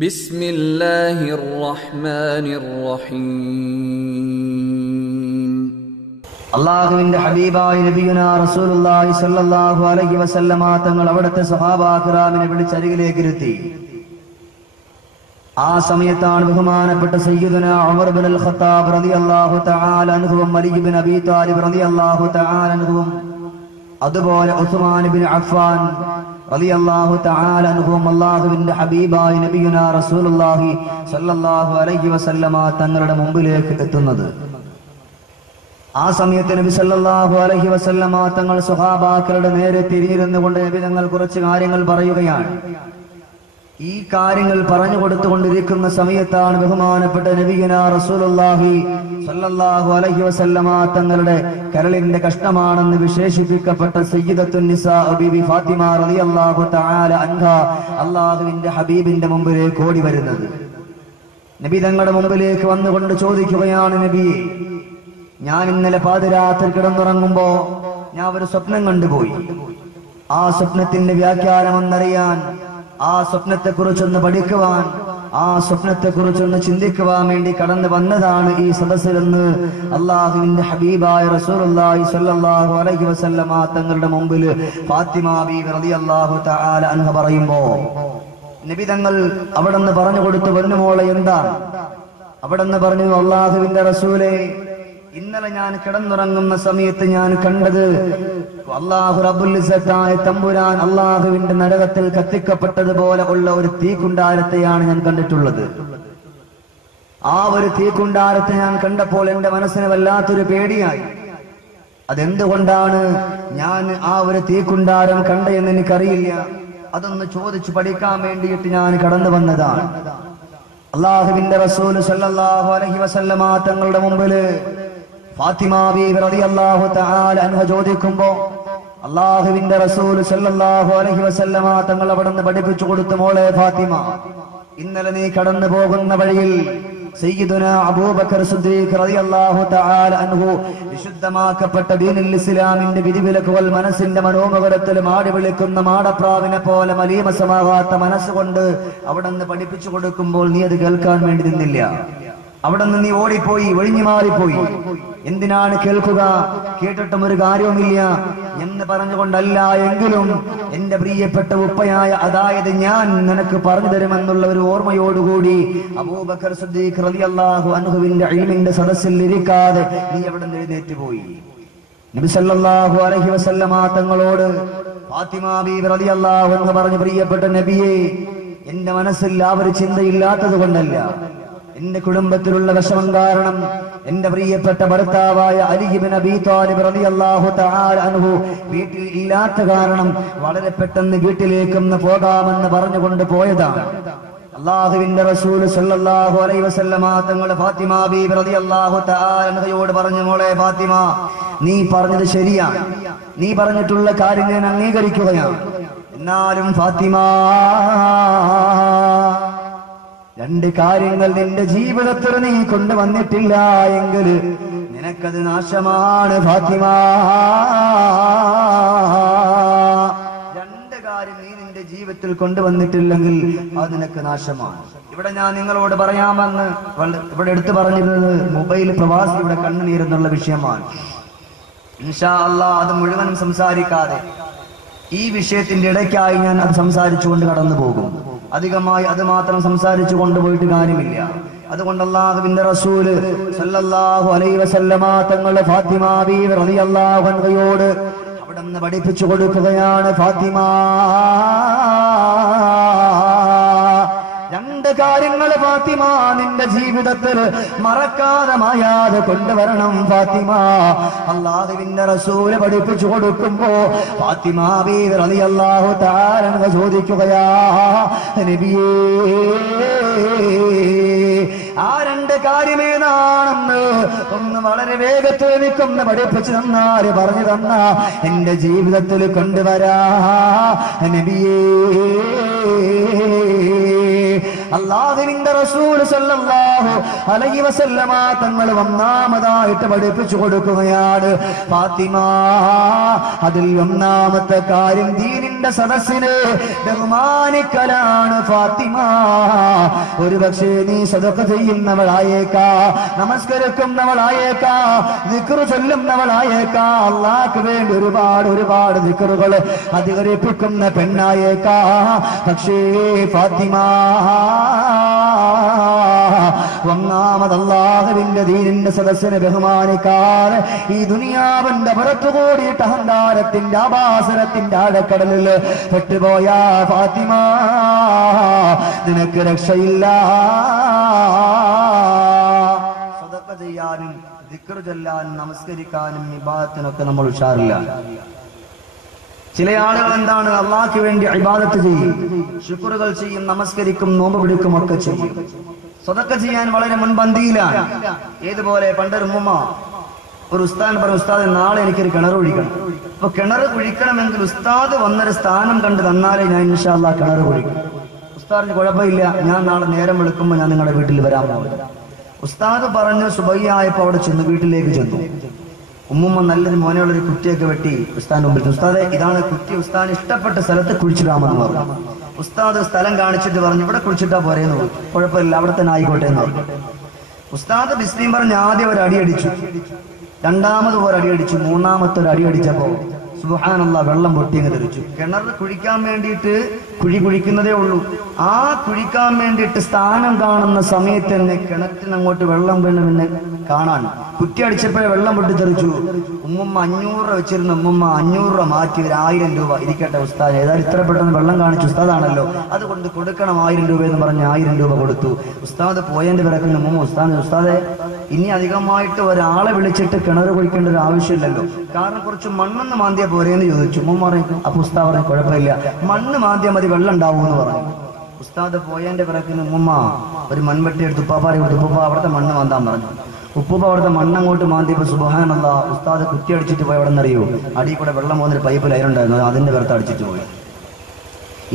ബിസ്മില്ലാഹിർ റഹ്മാനിർ റഹീം. അല്ലാഹുവിന്റെ ഹബീബായ നബിയുനാ റസൂലുള്ളാഹി സ്വല്ലല്ലാഹു അലൈഹി വസല്ലമ തങ്ങൾ അവിടുത്തെ സ്വഹാബാ കിറാമിനെ വിളിച്ചരികിലേക്ക് ഇരുത്തി. ആ സമയത്താണ് ബഹുമാനപ്പെട്ട സയ്യിദുനാ ഉമർ ഇബ്നുൽ ഖത്താബ് റളിയല്ലാഹു തആല അൻഹുവും അലി ഇബ്നു അബീ ത്വാലിബ് റളിയല്ലാഹു തആല അൻഹുവും അതുപോലെ ഉസ്മാൻ ഇബ്നു അഫ്ഫാൻ റളിയല്ലാഹു തആല അൻഹുവും അല്ലാഹുവിന്റെ ഹബീബായ നബിയുനാ റസൂലുള്ളാഹി സ്വല്ലല്ലാഹു അലൈഹി വസല്ലമ തങ്ങളുടെ മുമ്പിലേക്ക് എത്തുന്നത്. ആ സമയത്ത് നബി സല്ലല്ലാഹു അലൈഹി വസല്ലമ തങ്ങൾ സ്വഹാബാക്കളുടെ നേരെ തിരിഞ്ഞിരുന്നു കൊണ്ട് നബി തങ്ങൾ കുറച്ച് കാര്യങ്ങൾ പറയുകയാണ്. ഈ കാര്യങ്ങൾ പറഞ്ഞു കൊടുത്തുകൊണ്ടിരിക്കുന്ന സമയത്താണ് ബഹുമാനപ്പെട്ട നബിയുനാ റസൂലുള്ളാഹി സ്വല്ലല്ലാഹു അലൈഹി വസല്ലമ തങ്ങളുടെ കരളിന്റെ കഷ്ണമാണെന്ന് വിശേഷിപ്പിക്കപ്പെട്ട സയ്യിദത്തുൻ നിസാ ബീബി ഫാത്തിമ റളിയല്ലാഹു തആല അൻഹ അല്ലാഹുവിന്റെ ഹബീബിന്റെ മുമ്പിലേക്ക് ഓടി വരുന്നത്. നബി തങ്ങളുടെ മുമ്പിലേക്ക് വന്നുകൊണ്ട് ചോദിക്കുകയാണ്, നബിയെ, ഞാൻ ഇന്നലെ പാതിരാത്രി കിടന്നുറങ്ങുമ്പോ ഞാൻ ഒരു സ്വപ്നം കണ്ടുപോയി. ആ സ്വപ്നത്തിന്റെ വ്യാഖ്യാനം ഒന്നറിയാൻ, ആ സ്വപ്നത്തെ കുറിച്ചൊന്ന് പഠിക്കുവാൻ, ആ സ്വപ്നത്തെ കുറിച്ചൊന്ന് ചിന്തിക്കുവാൻ വേണ്ടി കടന്നു വന്നതാണ് ഈ സദസ്സിലെന്ന് അല്ലാഹുവിന്റെ ഹബീബായ റസൂലുള്ളാഹി സ്വല്ലല്ലാഹു അലൈഹി വസല്ലമ തങ്ങളുടെ മുമ്പിൽ ഫാത്തിമ ബീവി റളിയല്ലാഹു തആല അൻഹ പറയുമ്പോ നബി തങ്ങൾ അവിടെന്ന് പറഞ്ഞു കൊടുത്തു, പൊന്നുമോളെ എന്താ? അവിടെന്ന് പറഞ്ഞു, അല്ലാഹുവിന്റെ റസൂലേ, ഇന്നലെ ഞാൻ കിടന്നുറങ്ങുന്ന സമയത്ത് ഞാൻ കണ്ടത് അല്ലാഹു റബ്ബുൽ ഇസ്സത്തായ തമ്പുരാൻ അല്ലാഹുവിന്റെ നരകത്തിൽ കത്തിക്കപ്പെട്ടതുപോലെ ഉള്ള ഒരു തീക്കുണ്ടാരത്തെയാണ് ഞാൻ കണ്ടിട്ടുള്ളത്. ആ ഒരു തീക്കുണ്ടാരത്തെ ഞാൻ കണ്ടപ്പോൾ എന്റെ മനസ്സിന് വല്ലാത്തൊരു പേടിയായി. അതെന്തുകൊണ്ടാണ് ഞാൻ ആ ഒരു തീക്കുണ്ടാരം കണ്ടതെന്ന് എനിക്കറിയില്ല. അതൊന്ന് ചോദിച്ചു പഠിക്കാൻ വേണ്ടിയിട്ട് ഞാൻ കടന്നു വന്നതാണ്. അല്ലാഹുവിന്റെ റസൂൽ സല്ലല്ലാഹു അലൈഹി വസല്ലമ തങ്ങളുടെ മുമ്പില് ഫാത്തിമ ബീവി റളിയല്ലാഹു തആല അൻഹ ചോദിക്കുമ്പോ അല്ലാഹുവിന്റെ റസൂൽ സല്ലല്ലാഹു അലൈഹി വസല്ലമ തങ്ങൾ അവിടുന്ന് പഠിപ്പിച്ചു കൊടുത്തു, മോളെ ഫാത്തിമ, ഇന്നലെ നീ കടന്നു പോകുന്ന വഴിയിൽ സയ്യിദുനാ അബൂബക്കർ സിദ്ദീഖ് റളിയല്ലാഹു തആല അൻഹു വിശുദ്ധമാക്കപ്പെട്ട ദീനുൽ ഇസ്ലാമിന്റെ വിധിവിലക്കുകൾ മനസ്സിന്റെ മനോമുഖരത്തിൽ മാടി വിളിക്കുന്ന മാടപ്രാവിനെ പോലെ മലീമസമാകാത്ത മനസ്സുകൊണ്ട് അവിടുന്ന് പഠിപ്പിച്ചു കൊടുക്കുമ്പോൾ നീ അത് കേൾക്കാൻ വേണ്ടി നിന്നില്ല. അവിടെ നിന്ന് നീ ഓടിപ്പോയി, ഒഴിഞ്ഞു മാറിപ്പോയി. എന്തിനാണ് കേൾക്കുക? കേട്ടിട്ടും ഒരു കാര്യവുമില്ല എന്ന് പറഞ്ഞുകൊണ്ടല്ല, എങ്കിലും എന്റെ പ്രിയപ്പെട്ട ഉപ്പയായ, അതായത് ഞാൻ നിനക്ക് പറഞ്ഞു തരുമെന്നുള്ള ഒരു ഓർമ്മയോടുകൂടി അബൂബക്കർ സിദ്ദീഖ് റളിയല്ലാഹു അൻഹുവിന്റെ ഇൽമിന്റെ സദസ്സിൽ ഇരിക്കാതെ നീ അവിടെ നിന്ന് എഴുന്നേറ്റ് പോയി. നബി സല്ലല്ലാഹു അലൈഹി വസല്ലമ തങ്ങളോട് ഫാത്തിമ ബീവി റളിയല്ലാഹു അൻഹ പറഞ്ഞു, പ്രിയപ്പെട്ട നബിയെ, എന്റെ മനസ്സിൽ ആ ഒരു ചിന്തയില്ലാത്തത് കൊണ്ടല്ല, എന്റെ കുടുംബത്തിലുള്ള വിഷമം കാരണം എന്റെ പ്രിയപ്പെട്ട ഭർത്താവായ അലി ഇബ്നു അബീ ത്വാലിബ് റളിയല്ലാഹു തആല അൻഹു വീട്ടിൽ ഇല്ലാത്ത കാരണം വളരെ പെട്ടെന്ന് വീട്ടിലേക്കൊന്ന് പോകാമെന്ന് പറഞ്ഞുകൊണ്ട് പോയതാണ്. അല്ലാഹുവിന്റെ റസൂൽ സല്ലല്ലാഹു അലൈഹി വസല്ലമ തങ്ങൾ ഫാത്തിമ ബീവി റളിയല്ലാഹു തആല അൻഹയോട് പറഞ്ഞു, മോളെ ഫാത്തിമ, നീ പറഞ്ഞത് ശരിയാണ്, നീ പറഞ്ഞിട്ടുള്ള കാര്യം ഞാൻ അംഗീകരിക്കുകയാണ്. എന്നാലും ഫാത്തിമ, രണ്ട് കാര്യങ്ങൾ നിന്റെ ജീവിതത്തിൽ നീ കൊണ്ടുവന്നിട്ടില്ല എങ്കിൽ നിനക്കത് നാശമാണ് ഫാത്തിമ. രണ്ട് കാര്യം നീ നിന്റെ ജീവിതത്തിൽ കൊണ്ടുവന്നിട്ടില്ലെങ്കിൽ അത് നിനക്ക് നാശമാണ്. ഇവിടെ ഞാൻ നിങ്ങളോട് പറയാമെന്ന് ഇവിടെ എടുത്തു പറഞ്ഞിരുന്നത് മൊബൈൽ പ്രവാസിയുടെ കണ്ണുനീരെന്നുള്ള വിഷയമാണ്. ഇൻഷാ അല്ലാഹ് അത് മുഴുവനും സംസാരിക്കാതെ ഈ വിഷയത്തിന്റെ ഇടയ്ക്കായി ഞാൻ അത് സംസാരിച്ചുകൊണ്ട് കടന്നു പോകും. അധികമായി അത് മാത്രം സംസാരിച്ചു കൊണ്ടുപോയിട്ട് കാര്യമില്ല. അതുകൊണ്ട് അല്ലാഹുവിന്റെ റസൂല് സല്ലല്ലാഹു അലൈഹി വസല്ലമ തങ്ങളുടെ ഫാത്തിമ ബീവി റളിയല്ലാഹു അൻഹയോട് അവിടുന്ന് പഠിപ്പിച്ചു കൊടുക്കുകയാണ്, ഫാത്തിമ, രണ്ട് കാര്യങ്ങൾ ഫാത്തിമ നിന്റെ ജീവിതത്തിൽ മറക്കാതെ മായാതെ കൊണ്ടുവരണം ഫാത്തിമ. അല്ലാഹുവിന്റെ റസൂല് പഠിപ്പിച്ചു കൊടുക്കുമ്പോ ഫാത്തിമ ബീവി റളിയല്ലാഹു തആല അൻഹ ചോദിക്കുകയാ, നബിയേ, ആ രണ്ട് കാര്യമേതാണെന്ന് ഒന്ന് വളരെ വേഗത്തിൽ എനിക്കൊന്ന് പഠിപ്പിച്ചു തന്നാല്, പറഞ്ഞു തന്ന എന്റെ ജീവിതത്തിൽ കൊണ്ടുവരാ നബിയേ. അല്ലാഹുവിന്റെ റസൂൽ സല്ലല്ലാഹു അലൈഹി വസല്ലമ തങ്ങൾ ഒന്നാമതായിട്ട് പഠിപ്പിച്ചു കൊടുക്കുകയാണ്, ഫാത്തിമ, അതിൽ ഒന്നാമത്തെ കാര്യം ദീനിന്റെ ദീനിന്റെ സദസ്സിനെ ബഹുമാനിക്കലാണ് ഫാത്തിമ. ഒരുപക്ഷേ നീ സദഖ ചെയ്യുന്നവളായേക്കാ, നമസ്കരിക്കുന്നവളായേക്കാ, ദിക്ർ ചൊല്ലുന്നവളായേക്കാ, അല്ലാഹുവിന് വേണ്ടി ഒരുപാട് ദിക്റുകൾ അധികരിപ്പിക്കുന്ന പെണ്ണായേക്കാ. പക്ഷേ ഫാത്തിമ ഒന്നാമത് അല്ലാഹുവിന്റെ ദീനിന്റെ സദസ്സിനെ ബഹുമാനിക്കാതെ ഈ ദുനിയാവിന്റെ പുറത്തു കൂടിയിട്ട് അഹങ്കാരത്തിന്റെ ആഭാസനത്തിന്റെ ആഴക്കടലിൽ പെട്ടുപോയ ഫാത്തിമ, നിനക്ക് രക്ഷയില്ല. സദഖ ചെയ്യാനും ദിക്ർ ചൊല്ലാനും നമസ്കരിക്കാനും ഇബാദത്തിനൊക്കെ നമ്മൾ ഉഷാറില്ല. ചില ആളുകൾ എന്താണ്, അള്ളാഹ്ക്ക് വേണ്ടി ഇബാദത്ത് ചെയ്യും, ശുക്റുകൾ ചെയ്യും, നമസ്കരിക്കും, നോമ്പ് പിടിക്കും, ഒക്കെ ചെയ്യും. സദഖ ചെയ്യാൻ വളരെ മുൻപന്തിയിലാണ്. ഏതുപോലെ പണ്ടൊരു ഉമ്മ ഒരു ഉസ്താദ് പറഞ്ഞു, ഉസ്താദ് നാളെ എനിക്കൊരു കിണർ കുഴിക്കണം. അപ്പൊ കിണർ കുഴിക്കണമെങ്കിൽ ഉസ്താദ് വന്നൊരു സ്ഥാനം കണ്ട് തന്നാലേ ഞാൻ ഇൻഷാ അല്ലാഹ് കിണർ കുഴിക്കും. ഉസ്താദിന് കുഴപ്പമില്ല, ഞാൻ നാളെ നേരം വെളുക്കുമ്പോൾ ഞാൻ നിങ്ങളുടെ വീട്ടിൽ വരാൻ പോകും. ഉസ്താദ് പറഞ്ഞു. സുബഹിയായപ്പോ അവിടെ ചെന്നു, വീട്ടിലേക്ക് ചെന്നു. ഉമ്മുമ്മ നല്ലൊരു മോനെയുള്ളൊരു കുറ്റിയൊക്കെ വെട്ടി ഉസ്താദിന്റെ മുമ്പിൽ, ഉസ്താദെ ഇതാണ് കുറ്റി, ഉസ്താദിന് ഇഷ്ടപ്പെട്ട സ്ഥലത്ത് കുഴിച്ചിടാമെന്ന് പറഞ്ഞു. ഉസ്താദ് സ്ഥലം കാണിച്ചിട്ട് പറഞ്ഞു, ഇവിടെ കുഴിച്ചിട്ടാ പോരേന്ന് പറഞ്ഞു. കുഴപ്പമില്ല, അവിടെ തന്നെ ആയിക്കോട്ടെ എന്ന് പറഞ്ഞു. ഉസ്താദ് ബിസ്മീം പറഞ്ഞ് ആദ്യം ഒരു അടിയടിച്ചു, രണ്ടാമത് ഒരു അടിയടിച്ചു, മൂന്നാമത്തെ ഒരു അടിയടിച്ചപ്പോ സുബ്ഹാനല്ലാഹ് വെള്ളം പൊട്ടിയങ്ങ് തെറിച്ചു. കിണർ കുഴിക്കാൻ വേണ്ടിയിട്ട് കുഴി കുഴിക്കുന്നതേ ഉള്ളൂ. ആ കുഴിക്കാൻ വേണ്ടിയിട്ട് സ്ഥാനം കാണുന്ന സമയത്ത് തന്നെ കിണറ്റിന് അങ്ങോട്ട് വെള്ളം വീണ് കാണാൻ കുറ്റി അടിച്ചപ്പോഴേ വെള്ളം പൊട്ടിത്തെറിച്ചു. ഉമ്മുമ്മ 500 രൂപ വെച്ചിരുന്ന ഉമ്മുമ്മ 500 രൂപ മാറ്റി 1000 രൂപ ഇരിക്കട്ടെ ഉസ്താദ്, ഏതായാലും ഇത്ര പെട്ടെന്ന് വെള്ളം കാണിച്ചു ഉസ്താദാണല്ലോ, അതുകൊണ്ട് കൊടുക്കണം 1000 രൂപ എന്ന് പറഞ്ഞ് 1000 രൂപ കൊടുത്തു. ഉസ്താദ് പോയതിന്റെ പിറക്കുന്ന ഉമ്മുമ്മ ഉസ്താദെ ഇനി അധികമായിട്ട് ഒരാളെ വിളിച്ചിട്ട് കിണർ കുഴിക്കേണ്ട ഒരു ആവശ്യമില്ലല്ലോ, കാരണം കുറച്ച് മണ്ണെന്ന് മാന്തിയ പോരെയെന്ന് ചോദിച്ചു. ഉമ്മ പറയും. അപ്പൊ ഉസ്താദ് പറയും കുഴപ്പമില്ല, മണ്ണ് മാന്തിയ മതി, വെള്ളം ഉണ്ടാവും എന്ന് പറഞ്ഞു. ഉസ്താദ് പോയതിന്റെ പിറക്കുന്ന ഉമ്മ ഒരു മൺവെട്ടി എടുത്ത് ഉപ്പാപ്പാരെ കൊടുത്തു. ഉപ്പ അവിടുത്തെ മണ്ണ് മാന്താൻ പറഞ്ഞു. ഉപ്പുപ്പ അവിടുത്തെ മണ്ണങ്ങോട്ട് മാന്തിയപ്പോ സുബ്ഹാനല്ലാഹ് ഉസ്താദ് കുറ്റി അടിച്ചിട്ട് പോയി. എവിടെ നിന്നറിയോ, അടിയിൽ കൂടെ വെള്ളം പോകുന്നൊരു പൈപ്പ് ലൈൻ ഉണ്ടായിരുന്നു, അതിന്റെ പുറത്ത് അടിച്ചിട്ട് പോയി.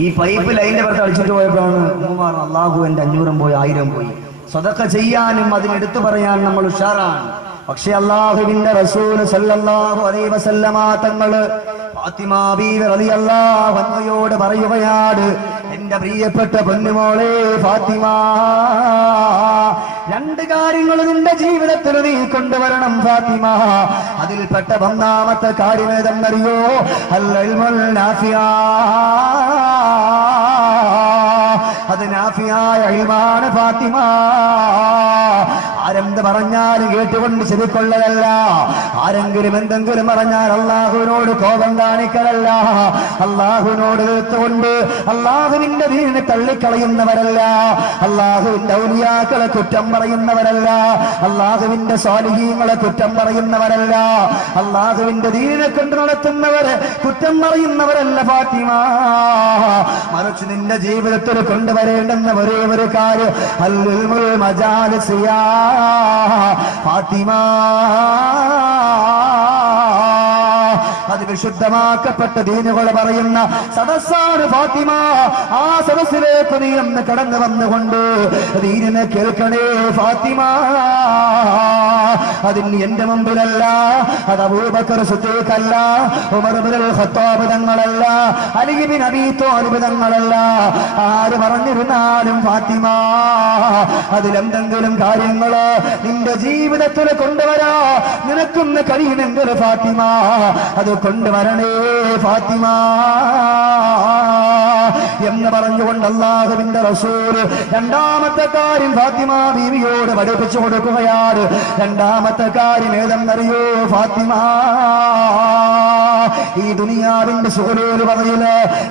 ഈ പൈപ്പ് ലൈനിന്റെ പുറത്ത് അടിച്ചിട്ട് പോയപ്പോഴാണ് ഉമ്മ പറഞ്ഞു, അല്ലാഹു എന്റെ 500 പോയി 1000 പോയി. സദഖ ചെയ്യാനും അതിനെടുത്തു പറയാൻ നമ്മൾ ഉഷാറാണ്. പക്ഷെ അല്ലാഹുവിന്റെ റസൂൽ സല്ലല്ലാഹു അലൈഹി വസല്ലമ തങ്ങള് ഫാത്തിമ ബീവി റളിയല്ലാഹു അൻഹയോട് പറയുകയാണ്, എന്റെ പ്രിയപ്പെട്ട പൊന്നുമോളെ ഫാത്തിമ, 2 കാര്യങ്ങൾ നിന്റെ ജീവിതത്തിൽ നീ കൊണ്ടുവരണം ഫാത്തിമ. അതിൽപ്പെട്ട ഒന്നാമത്തെ കാര്യം ഏതെന്നറിയോ, അൽ ഇൽമുൽ നാഫിഅ. അത് നാഫിയായ ഇൽമാണ് ഫാത്തിമ. ആരെന്ത് പറഞ്ഞാലും കേട്ടുകൊണ്ട് ചെവിക്കൊള്ളലല്ല, ആരെങ്കിലും എന്തെങ്കിലും പറഞ്ഞാൽ അള്ളാഹുവിനോട് കോപം കാണിക്കലല്ല, അള്ളാഹുവിനോട് എതിർത്തുകൊണ്ട് അള്ളാഹുവിന്റെ ദീനിനെ തള്ളിക്കളയുന്നവരല്ല, അള്ളാഹുവിന്റെ ഔലിയാക്കളെ കുറ്റം പറയുന്നവരല്ല, അള്ളാഹുവിന്റെ സ്വാലിഹീങ്ങളെ കുറ്റം പറയുന്നവരല്ല, അള്ളാഹുവിന്റെ ദീനിനെ കൊണ്ട് നടത്തുന്നവരെ കുറ്റം പറയുന്നവരല്ല ഫാത്തിമ. മറിച്ച് നിന്റെ ജീവിതത്തിൽ കൊണ്ടുവരേണ്ടുന്ന ഒരേ ഒരു കാര്യം അൽ ഇൽമുൽ മജാലിസിയ ഫാത്തിമ. അത് വിശുദ്ധമാക്കപ്പെട്ട ദീനുകൾ പറയുന്ന സദസ്സാണ് ഫാത്തിമ. ആ സദസ്സിലേക്ക് നീ ഒന്ന് കടന്നു വന്നുകൊണ്ട് ദീനിനെ കേൾക്കണേ ഫാത്തിമ. അതിന് എന്റെ മുമ്പിലല്ല, അത് അബൂബക്കർ സിദ്ദീഖ് അല്ല, ഉമർ ഇബ്നുൽ ഖത്താബ് തങ്ങളല്ല, അലി ഇബ്നു അബീ ത്വാലിബ് തങ്ങളല്ല, ആര് പറഞ്ഞിരുന്നാലും ഫാത്തിമ അതിലെന്തെങ്കിലും കാര്യങ്ങള് നിന്റെ ജീവിതത്തിൽ കൊണ്ടുവരാ നിനക്കൊന്ന് കഴിയുമെങ്കിൽ ഫാത്തിമ അത് കൊണ്ടുവരണേ ഫാത്തിമ എന്ന് പറഞ്ഞുകൊണ്ട് അല്ലാഹുവിന്റെ റസൂൽ രണ്ടാമത്തെ കാര്യം ഫാത്തിമ ബീവിയോട് പഠിപ്പിച്ചു കൊടുക്കുകയാണ്. രണ്ടാമത്തെ കാര്യം ഏതെന്നറിയോ ഫാത്തിമ, ഈ ദുനിയാവിന്റെ സുഖലോല് പറയില്ല,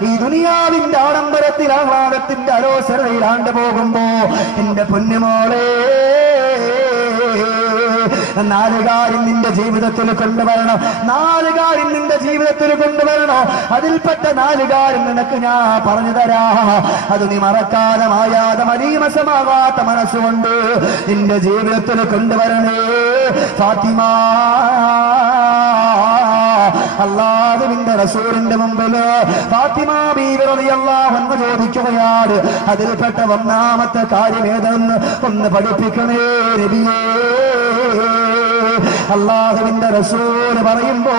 ഈ ദുനിയാവിന്റെ ആഡംബരത്തിൽ ആഹ്ലാദത്തിന്റെ അലോസരയിലാണ്ട് പോകുമ്പോ എന്റെ പൊന്നുമോളെ 4 കാര്യം നിന്റെ ജീവിതത്തിൽ കൊണ്ടുവരണം. 4 കാര്യം നിന്റെ ജീവിതത്തിൽ കൊണ്ടുവരണോ? അതിൽപ്പെട്ട 4 കാര്യം നിനക്ക് ഞാൻ പറഞ്ഞു തരാ. അത് നീ മറക്കാതെ മായാതെ മലീമസമാകാത്ത മനസ്സുകൊണ്ട് നിന്റെ ജീവിതത്തിൽ കൊണ്ടുവരണേ ഫാത്തിമ. അല്ലാഹുവിന്റെ റസൂലിന്റെ മുമ്പിൽ ഫാത്തിമ ബീവി റളിയല്ലാഹു അൻഹ ചോദിക്കുകയാണ്, അതിൽപ്പെട്ട ഒന്നാമത്തെ കാര്യം ഏതെന്ന് ഒന്ന് പഠിപ്പിക്കണേ നബിയേ. അല്ലാഹുവിന്റെ റസൂൽ പറയുമ്പോ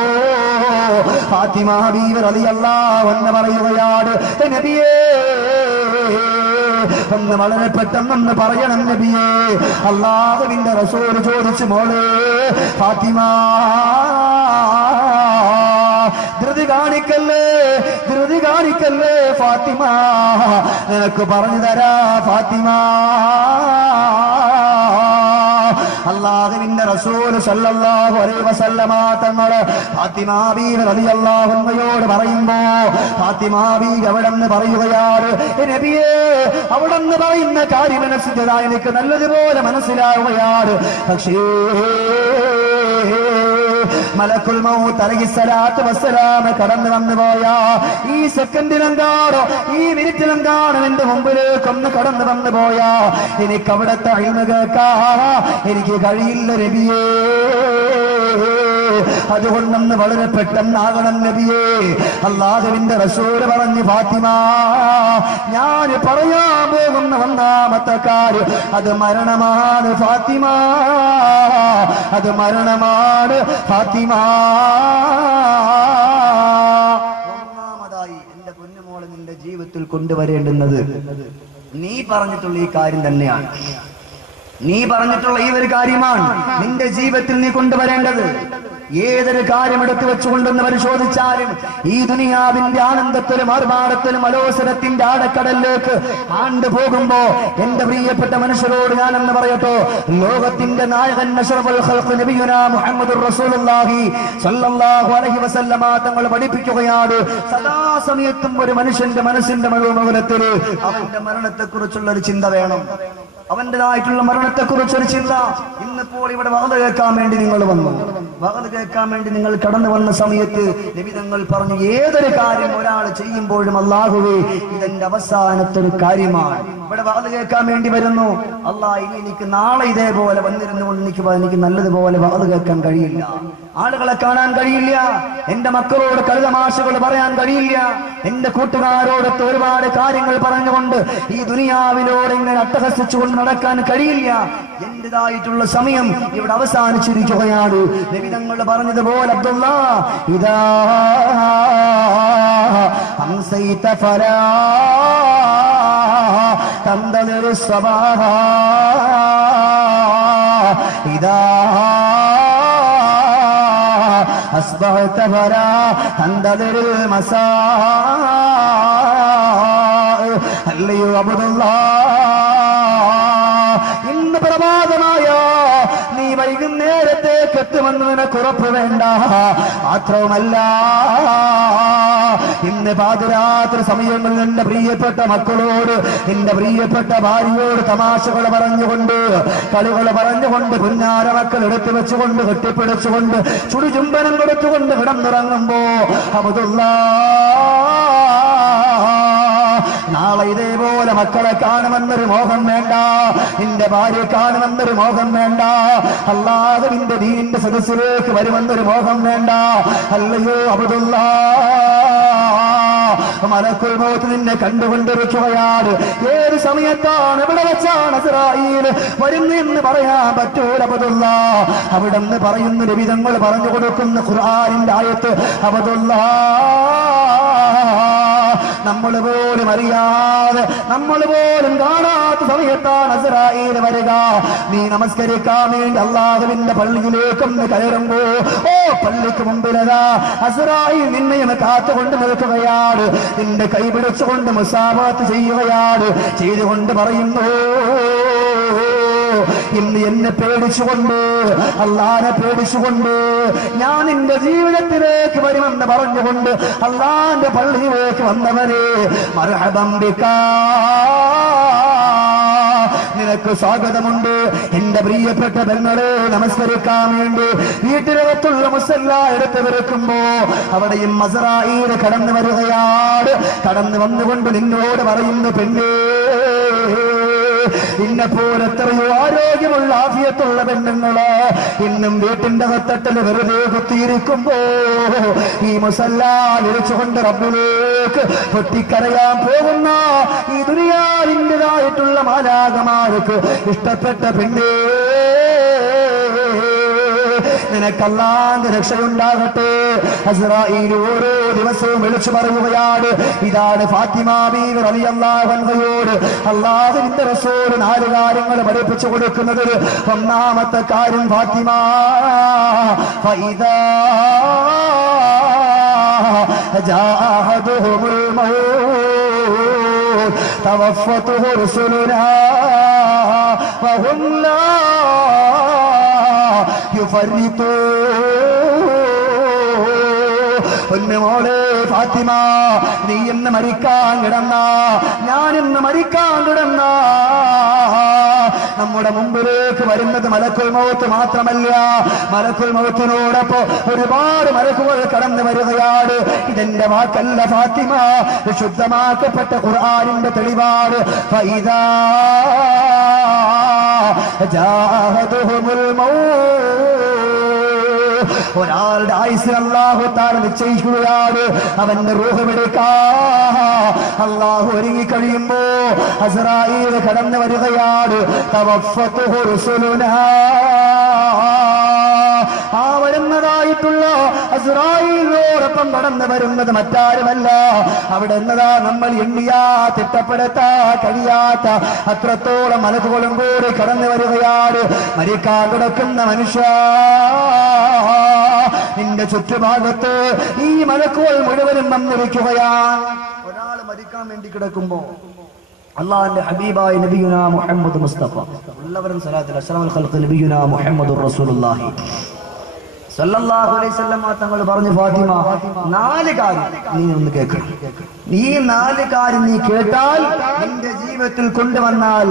ഫാത്തിമ ബീവി റളിയല്ലാഹു അൻഹ പറയുകയാണ്, നബിയേ ഒന്ന് വളരെ പെട്ടെന്നൊന്ന് പറയണം നബിയേ. അല്ലാഹുവിന്റെ റസൂൽ ചോദിച്ചു, മോളെ ഫാത്തിമ ധൃതി കാണിക്കല്ലേ ഫാത്തിമ, നിനക്ക് പറഞ്ഞു തരാ ഫാത്തിമ. അല്ലാഹുവിന്റെ റസൂൽ സല്ലല്ലാഹു അലൈഹി വസല്ലമ തങ്ങൾ ഫാത്തിമ ബീവി റളിയല്ലാഹു അൻഹയോട് പറയുമ്പോ ഫാത്തിമ ബീവി അവിടെന്ന് പറയുകയാണ്, നബിയേ അവിടെന്ന് പറയുന്ന കാര്യം മനസ്സിലായി എനിക്ക് നല്ലതുപോലെ മനസ്സിലാവുകയാണ്. പക്ഷേ മലക്കുൽ മൗത്ത് അലൈഹിസ്സലാത്തു വസ്സലാം കടന്നു വന്നു പോയാ ഈ സെക്കൻഡിലെങ്കാണോ ഈ മിനിറ്റിലെങ്കാണോ എന്റെ മുമ്പിലേക്കൊന്ന് കടന്നു വന്നു പോയാ എനിക്ക് അവിടത്തെ ഇൽമു കേൾക്കാൻ എനിക്ക് കഴിയില്ല നബിയേ. അതുകൊണ്ടൊന്ന് വളരെ പെട്ടെന്നാകണം നബിയേ. അല്ലാഹുവിന്റെ റസൂൽ പറഞ്ഞു, ഫാത്തിമ ഞാൻ പറയാൻ പോകുന്ന ഒന്നാമത്തെ കാര്യം അത് മരണമാണ് ഫാത്തിമ, അത് മരണമാണ് ഫാത്തിമ. ഒന്നാമതായി എന്റെ പൊന്നുമോളെ നിന്റെ ജീവിതത്തിൽ കൊണ്ടുവരേണ്ടുന്നത് നീ പറഞ്ഞിട്ടുള്ള ഈ കാര്യം തന്നെയാണ്. നീ പറഞ്ഞിട്ടുള്ള ഈ ഒരു കാര്യമാണ് നിന്റെ ജീവിതത്തിൽ നീ കൊണ്ടുവരേണ്ടത്. ഏതൊരു കാര്യം എടുത്തു വെച്ചുകൊണ്ടെന്ന് പരിശോധിച്ചാലും ഈ ദുനിയാവിന്റെ ആനന്ദത്തിലും ആർഭാടത്തിലും അലോസരത്തിന്റെ ആഴക്കടലിലേക്ക് ആണ്ട് പോകുമ്പോ എന്റെ പ്രിയപ്പെട്ട മനുഷ്യരോട് ഞാനെന്ന് പറയട്ടോ, ലോകത്തിന്റെ നായകൻ അഷ്റഫുൽ ഖൽഖ് നബിയുനാ മുഹമ്മദുർ റസൂലുള്ളാഹി സ്വല്ലല്ലാഹു അലൈഹി വസല്ലമ തങ്ങൾ പഠിപ്പിക്കുകയാണ്, സദാസമയത്തും ഒരു മനുഷ്യന്റെ മനസ്സിന്റെ മുഴുവനത്തിൽ അവന്റെ മരണത്തെക്കുറിച്ചുള്ള ഒരു ചിന്ത വേണം, അവന്റേതായിട്ടുള്ള മരണത്തെക്കുറിച്ചൊരു ചിന്ത. ഇന്നിപ്പോൾ ഇവിടെ വഅദ് കേൾക്കാൻ വേണ്ടി നിങ്ങൾ വന്നു, വഅദ് കേൾക്കാൻ വേണ്ടി നിങ്ങൾ കടന്നു വന്ന സമയത്ത് നബി തങ്ങൾ പറഞ്ഞു, ഏതൊരു കാര്യം ഒരാൾ ചെയ്യുമ്പോഴും അല്ലാഹുവേ ഇതെന്റെ അവസാനത്തെ ഒരു കാര്യമാണ്. ഇവിടെ വഅദ് കേൾക്കാൻ വേണ്ടി വരുന്നു, അല്ലാഹ് ഇനി എനിക്ക് നാളെ ഇതേപോലെ വന്നിരുന്നുകൊണ്ട് എനിക്ക് നല്ലതുപോലെ വഅദ് കേൾക്കാൻ കഴിയില്ല, ആളുകളെ കാണാൻ കഴിയില്ല, എന്റെ മക്കളോട് കളിതമാശകൾ പറയാൻ കഴിയില്ല, എന്റെ കൂട്ടുകാരോടൊത്ത് ഒരുപാട് കാര്യങ്ങൾ പറഞ്ഞുകൊണ്ട് ഈ ദുനിയാവിനോട് ഇങ്ങനെ അട്ടഹസിച്ചുകൊണ്ട് നടക്കാൻ കഴിയില്ല. എന്റേതായിട്ടുള്ള സമയം ഇവിടെ അവസാനിച്ചിരിക്കുകയാണ്. നബി തങ്ങൾ പറഞ്ഞതുപോലെ, അബ്ദുല്ലാ ഇദാ അംസൈത ഫലാ തന്തദിർ സബാഹ ഇദാ أصبحت فلا تنتظر المساء അല്ലയോ അബ്ദുല്ലാ, ഇന്ന് പ്രഭാതമായ നീ വൈകുന്നേരത്തേക്ക് എത്തുമെന്ന് നിനക്ക് ഉറപ്പ് വേണ്ട. മാത്രവുമല്ല ഇന്ന് പാതിരാത്രി സമയങ്ങളിൽ എന്റെ പ്രിയപ്പെട്ട മക്കളോട് എന്റെ പ്രിയപ്പെട്ട ഭാര്യയോട് തമാശകൾ പറഞ്ഞുകൊണ്ട് കളികൾ പറഞ്ഞുകൊണ്ട് പുന്നാര മക്കൾ എടുത്തു വെച്ചുകൊണ്ട് കെട്ടിപ്പിടിച്ചുകൊണ്ട് ചുടുചുംബനം കൊടുത്തുകൊണ്ട് കിടന്നിറങ്ങുമ്പോ അബ്ദുല്ലാ നാളെ ഇതേപോലെ മക്കളെ കാണുമെന്നൊരു മോഹം വേണ്ട, നിന്റെ ഭാര്യ കാണുമെന്നൊരു മോഹം വേണ്ട, അല്ലാഹുവിന്റെ ദീനിന്റെ സദസ്സിലേക്ക് വരുമെന്നൊരു മോഹം വേണ്ട. അല്ലയോ അബ്ദുല്ലാ, മലക്കുൽ മൗത്ത് നിന്നെ കണ്ടുകൊണ്ടിരിക്കുകയാണ്. ഏത് സമയത്താണ് എവിടെ വെച്ചാണ് അസ്റായീൽ വരുന്നെന്ന് പറയാൻ പറ്റൂല അബ്ദുല്ലാ. അവിടെന്ന് പറയുന്ന നബി തങ്ങൾ പറഞ്ഞു കൊടുക്കുന്ന ഖുർആനിന്റെ ആയത്ത്, അബ്ദുല്ലാ നമ്മൾ പോലും അറിയാതെ നമ്മൾ പോലും കാണാത്ത സമയത്താണ് അസ്റായീൽ വരിക. നീ നമസ്കരിക്കാൻ വേണ്ടി അല്ലാഹുവിന്റെ പള്ളിയിലേക്കൊന്ന് കയറുമ്പോ പള്ളിക്ക് മുമ്പിലതാ അസ്റായീൽ നിന്നെയും കാത്തുകൊണ്ട് നിൽക്കുകയാണ്. നിന്റെ കൈ പിടിച്ചുകൊണ്ട് മുസാഫത്ത് ചെയ്യുകയാണ്. ചെയ്തുകൊണ്ട് പറയുന്നു, ഇന്ന് എന്നെ പേടിച്ചുകൊണ്ട് അല്ലാഹനെ പേടിച്ചുകൊണ്ട് ഞാൻ നിന്റെ ജീവിതത്തിലേക്ക് വരുമെന്ന് പറഞ്ഞുകൊണ്ട് അല്ലാഹന്റെ പള്ളിയിലേക്ക് വന്നവരെ മർഹബൻ ബികാ, നിനക്ക് സ്വാഗതമുണ്ട്. എന്റെ പ്രിയപ്പെട്ട പെങ്ങളെ, നമസ്കരിക്കാൻ വേണ്ടി വീട്ടിനകത്തുള്ള മുസല്ല എടുത്ത് വെറുക്കുമ്പോ അവിടെയും അസ്റായീൽ കടന്നു വരികയാണ്. കടന്നു വന്നുകൊണ്ട് നിന്നോട് പറയുന്നു, പെണ്ണേ ഇന്നെപ്പോലെ എത്രയോ ആരോഗ്യമുള്ള ആഫിയത്തുള്ള പെണ്ണുങ്ങള് ഇന്നും വീട്ടിന്റെ അകത്തട്ടിൽ വെറുതെ കുത്തിയിരിക്കുമ്പോ ഈ മുസല്ല വിളിച്ചുകൊണ്ട് റബ്ബിലേക്ക് പൊട്ടിക്കരയാൻ പോകുന്ന ഈ ദുനിയാവിൻ്റെതായിട്ടുള്ള മാലാഖമാർക്ക് ഇഷ്ടപ്പെട്ട പെണ്ണേ, നിനക്ക് അല്ലാഹുവിന്റെ രക്ഷയുണ്ടാകട്ടെ. അസ്റായീൽ ഓരോ ദിവസവും വിളിച്ചു പറയുകയാണ്, ഇതാണ് ഫാത്തിമ ബീവി റളിയല്ലാഹു അൻഹയോട് അല്ലാഹുവിന്റെ റസൂൽ 4 കാര്യങ്ങൾ പഠിപ്പിച്ചു കൊടുക്കുന്നത്. ഒന്നാമത്തെ കാര്യം ഫാത്തിമ, ഫൈദാ ജാഅഹദുഹുൽ മൗത് തവഫത്തുഹു റസൂലുനാ വഹും ലാ മോളെ ഫാത്തിമ, നീ ഇന്ന് മരിക്കാൻ കിടന്ന, ഞാൻ ഇന്ന് മരിക്കാൻ കിടന്ന, നമ്മുടെ മുമ്പിലേക്ക് വരുന്നത് മലക്കുൽ മൗത്ത് മാത്രമല്ല, മലക്കുൽ മൗത്തിനോടൊപ്പം ഒരുപാട് മലക്കുകൾ കടന്നു വരികയാണ്. ഇതെന്റെ വാക്കല്ല ഫാത്തിമ, ശുദ്ധമാക്കപ്പെട്ട ഖുർആനിന്റെ തെളിവാണ്. ഫൈദാ ജാഅഹദുഹുൽ മൗത്ത്, ഒരാളുടെ ആയുസ്സിൽ അല്ലാഹു തആല നിശ്ചയിക്കുകയാണ്, അവന്റെ റൂഹ് എടുക്കാൻ അല്ലാഹു ഒരുങ്ങി കഴിയുമ്പോ അസ്റായീൽ കടന്നു വരികയാണ്. തവഫത്തുഹു റസൂലുനാ, ആ വരുന്നതായിട്ടുള്ള അസ്റായീലിനോടൊപ്പം കടന്നു വരുന്നത് മറ്റാരുമല്ല, അവിടെ എന്നതാ നമ്മൾ എണ്ണിയാ തിട്ടപ്പെടുത്താ കഴിയാത്ത അത്രത്തോളം മലക്കുകളും കൂടി കടന്നു വരികയാണ്. മരിക്കാൻ കിടക്കുന്ന മനുഷ്യ, നിന്റെ ചുറ്റുഭാഗത്ത് ഈ മലക്കുകൾ മുഴുവനും വന്നിരിക്കുകയാണ്. ഒരാൾ മരിക്കാൻ വേണ്ടി കിടക്കുമ്പോ അല്ലാഹുവിന്റെ ഹബീബായ നബിയുനാ മുഹമ്മദ് മുസ്തഫ എല്ലാവരും സലാത്തിൽ അഷ്റഫുൽ ഖൽഖ് നബിയുനാ മുഹമ്മദുർ റസൂലുള്ളാഹി സല്ലല്ലാഹു അലൈഹി വസല്ലം തങ്ങൾ പറഞ്ഞു, ഫാത്തിമ 4 കാര്യം നീ ഒന്ന് കേൾക്കണം. ഈ 4 കാര്യം നീ കേട്ടാൽ, നിന്റെ ജീവിതത്തിൽ കൊണ്ടുവന്നാൽ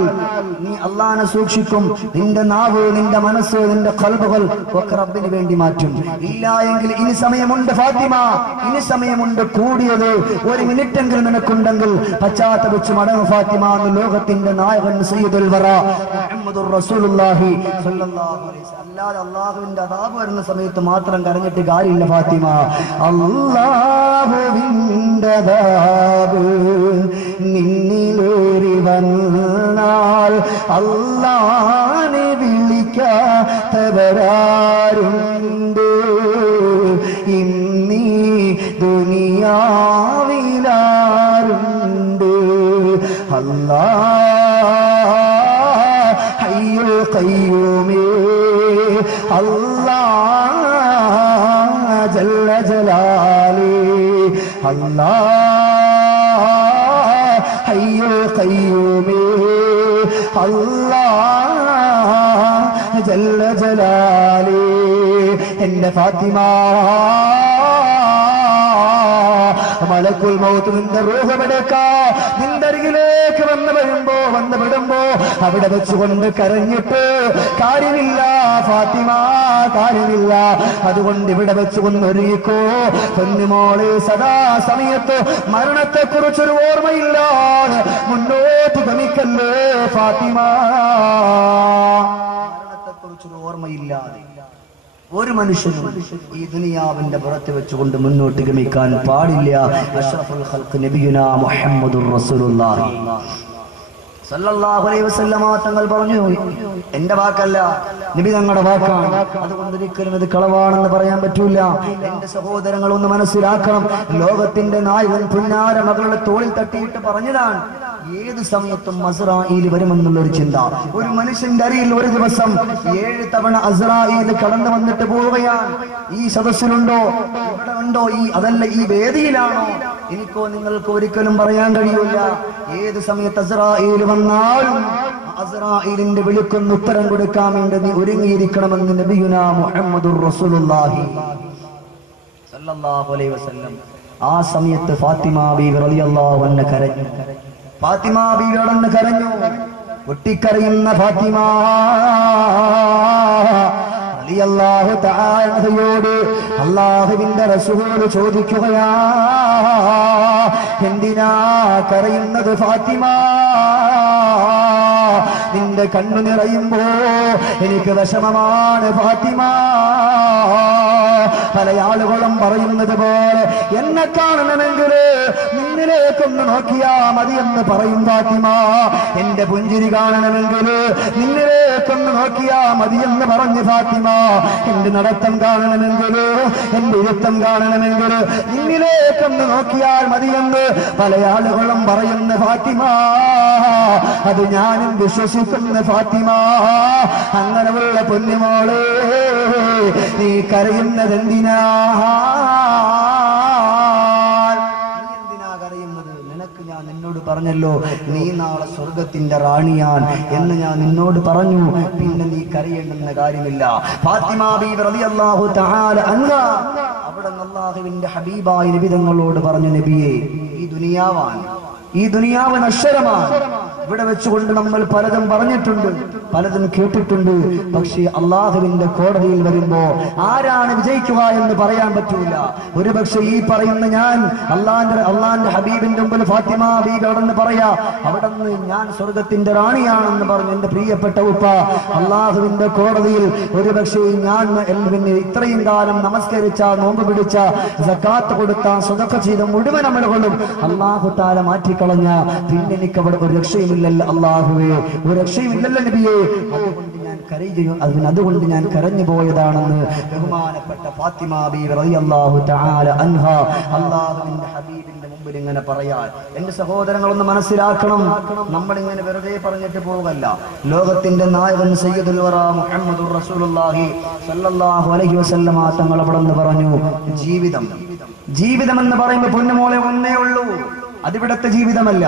നീ അല്ലാഹുവിനെ സൂക്ഷിക്കും. നിന്റെ നാവ്, നിന്റെ മനസ്സ്, നിന്റെ ഖൽബുകൾ ഒക്കെ റബ്ബിന് വേണ്ടി മാറ്റും. ഇല്ല എങ്കിൽ ഇനി സമയമുണ്ട് ഫാത്തിമ, ഇനി സമയമുണ്ട്. കൂടിയത് 1 മിനിറ്റെങ്കിലും നിനക്കുണ്ടെങ്കിൽ പശ്ചാത്തപിച്ച് മടങ്ങ് ഫാത്തിമ എന്ന് ലോകത്തിന്റെ നായകൻ സയ്യിദുൽ വറ മുഹമ്മദുർ റസൂലുള്ളാഹി സ്വല്ലല്ലാഹു അലൈഹി വസല്ലം. അല്ലാതെ അല്ലാഹുവിന്റെ അദാബ് വരുന്ന സമയത്ത് മാത്രം കരഞ്ഞിട്ട് കാര്യമില്ല ഫാത്തിമ. അല്ലാഹുവിന്റെ അദാബ് നിന്നിലേറി വന്നാൽ അല്ലാഹനെ വിളിക്കാത്തവരാരുണ്ട് ഇന്നീ ദുനിയാവിലാരുണ്ട്. അല്ലാഹ് ഹയ്യുൽ ഖയ്യൂമേ, അല്ലാഹ് ജല്ല ജലാലി, അല്ലാഹ് ഹയ്യുൽ ഖയ്യൂമേ, അല്ലാഹ് ജല്ല ജലാലി. എന്റെ ഫാത്തിമ, മലക്കുൽ മൗത്ത് നിന്റെ റൂഹമെടുക്ക നിന്റെ അരികിലേക്ക് വന്നു വിടുമ്പോ അവിടെ വെച്ചുകൊണ്ട് കരഞ്ഞിട്ട് കാര്യമില്ല ഫാത്തിമ, കാര്യമില്ല. അതുകൊണ്ട് ഇവിടെ വെച്ചുകൊണ്ട് ഒരുക്കോ പൊന്നുമോളെ, സദാ സമയത്ത് മരണത്തെ കുറിച്ചൊരു ഓർമ്മയില്ലാതെ മുന്നോട്ട് ഗമിക്കല്ലേ ഫാത്തിമ. മരണത്തെ കുറിച്ചൊരു ഓർമ്മയില്ലാതെ ഒരു മനുഷ്യനും ഈ ദുനിയാവിന്റെ പുറത്ത് വെച്ചുകൊണ്ട് മുന്നോട്ട് ഗമിക്കാൻ പാടില്ല. അഷ്റഫുൽ ഖൽഖ് നബിയുനാ മുഹമ്മദുർ റസൂലുള്ളാഹി സല്ലല്ലാഹു അലൈഹി വസല്ലമ തങ്ങൾ പറഞ്ഞു, എന്റെ വാക്കല്ല, നബി തങ്ങളുടെ വാക്കാണ്. അതുകൊണ്ട് ഒരിക്കലും ഇത് കളവാണെന്ന് പറയാൻ പറ്റൂല. എന്റെ സഹോദരങ്ങൾ ഒന്ന് മനസ്സിലാക്കണം, ലോകത്തിന്റെ നായകൻ പുന്നാര മകളുടെ തോളിൽ തട്ടിയിട്ട് പറഞ്ഞതാണ്, ഏത് സമയത്തും അസ്റായീൽ വരുമെന്നുള്ളൊരു ചിന്ത. ഒരു മനുഷ്യന്റെ അരിയിൽ ഒരു ദിവസം 7 തവണ അസ്റായീൽ കടന്നു വന്നിട്ട് പോവുകയാണ്. ഈ സദസ്സിലുണ്ടോ, ഇവിടെ ഉണ്ടോ, അതല്ല ഈ വേദിയിലാണോ, എനിക്കോ നിങ്ങൾക്ക് ഒരിക്കലും പറയാൻ കഴിയൂല. ഏത് സമയത്ത് അസ്റായീൽ വന്നാലും അസ്റായീലിന്റെ വിളിക്കൊന്ന് ഉത്തരം കൊടുക്കാൻ വേണ്ടി നീ ഒരുങ്ങിയിരിക്കണമെന്ന് നബിയുനാ മുഹമ്മദുർ റസൂലുള്ളാഹി സല്ലല്ലാഹു അലൈഹി വസല്ലം. ആ സമയത്ത് ഫാത്തിമ ബീവി റളിയല്ലാഹു അൻഹ കരഞ്ഞു. ഫാത്തിമ ബീവി അടന്ന് കരഞ്ഞു. പൊട്ടിക്കരയുന്ന ഫാത്തിമ റളിയല്ലാഹു തആല അൻഹയോട് അല്ലാഹുവിന്റെ റസൂൽ ചോദിക്കുകയാ, എന്തിനാ കരയുന്നത് ഫാത്തിമ? നിന്റെ കണ്ണു നിറയുമ്പോ എനിക്ക് വിഷമമാണ് ഫാത്തിമ. പല ആളുകളും പറയുന്നത് പോലെ എന്നെ കാണണമെങ്കിൽ നിന്നിലേക്കൊന്ന് നോക്കിയാ മതി എന്ന് പറയും ഫാത്തിമ. എന്റെ പുഞ്ചിരി കാണണമെങ്കിൽ നിന്നിലേക്കൊന്ന് നോക്കിയാ മതി എന്ന് പറഞ്ഞു ഫാത്തിമ. എന്റെ നടത്തം കാണണമെങ്കിൽ എന്റെ ഇരുത്തം കാണണമെങ്കിൽ നിന്നിലേക്കൊന്ന് നോക്കിയാൽ മതിയെന്ന് പല ആളുകളും പറയുന്ന ഫാത്തിമ. അത് ഞാനും വിശ്വസിക്കുന്ന ഫാത്തിമ. അങ്ങനെയുള്ള പൊന്നുമോളെ നീ കരയുന്നത് എന്തിനാ? നിനക്ക് ഞാൻ നിന്നോട് പറഞ്ഞല്ലോ നീ നാളെ സ്വർഗത്തിന്റെ റാണിയാൻ എന്ന് ഞാൻ നിന്നോട് പറഞ്ഞു. പിന്നെ നീ കരയേണ്ടെന്ന കാര്യമില്ല. ഫാത്തിമ ബീവി റളിയല്ലാഹു തആല അൻഹ അവിടെ അല്ലാഹുവിന്റെ ഹബീബായ നബി തങ്ങളോട് പറഞ്ഞു, നബിയേ, ഈ ദുനിയാവ് നശ്വരമാണ്. ഇവിടെ വെച്ചുകൊണ്ട് നമ്മൾ പലതും പറഞ്ഞിട്ടുണ്ട്, പലതും കേട്ടിട്ടുണ്ട്. പക്ഷേ അള്ളാഹുവിന്റെ കോടതിയിൽ വരുമ്പോ ആരാണ് വിജയിക്കുക എന്ന് പറയാൻ പറ്റൂല. ഒരുപക്ഷെ ഈ പറയുന്ന ഞാൻ അള്ളാന്റെ ഹബീബിന്റെ മുമ്പിൽ ഫാത്തിമ ബീവി അവിടെ പറയാ, അവിടെ നിന്ന് ഞാൻ സ്വർഗത്തിന്റെ റാണിയാണെന്ന് പറഞ്ഞു എന്റെ പ്രിയപ്പെട്ട ഉപ്പ. അള്ളാഹുവിന്റെ കോടതിയിൽ ഒരുപക്ഷെ ഞാൻ ഇത്രയും കാലം നമസ്കരിച്ച, നോമ്പ് പിടിച്ച, സക്കാത്ത് കൊടുത്ത, സദഖ ചെയ്ത മുഴുവൻ അമലുകളും അള്ളാഹു തആല മാറ്റിക്കളഞ്ഞ പിന്നെ എനിക്ക് അവിടെ ഒരു രക്ഷയുമില്ലല്ലോ അള്ളാഹുവേ, ഒരു രക്ഷയുമില്ലല്ലോ നബിയേ. അതുകൊണ്ട് ഞാൻ കരഞ്ഞു പോയതാണെന്ന് ബഹുമാനപ്പെട്ട ഫാത്തിമ ബീവി റളിയല്ലാഹു തആല അൻഹ അല്ലാഹുവിന്റെ ഹബീബിന്റെ മുമ്പിൽ ഇങ്ങനെ പറയാൻ. എന്റെ സഹോദരങ്ങളൊന്ന് മനസ്സിലാക്കണം, നമ്മളിങ്ങനെ വെറുതെ പറഞ്ഞിട്ട് പോകല്ല. ലോകത്തിന്റെ നായകൻ സയ്യിദുൽ വറ മുഹമ്മദുർ റസൂലുള്ളാഹി സ്വല്ലല്ലാഹു അലൈഹി വസല്ലമ തങ്ങൾ അവിടെ നിന്ന് പറഞ്ഞു, ജീവിതം എന്ന് പറയുമ്പോൾ പൊന്നുമോളെ ഒന്നേ ഉള്ളൂ, അതിവിടത്തെ ജീവിതമല്ല.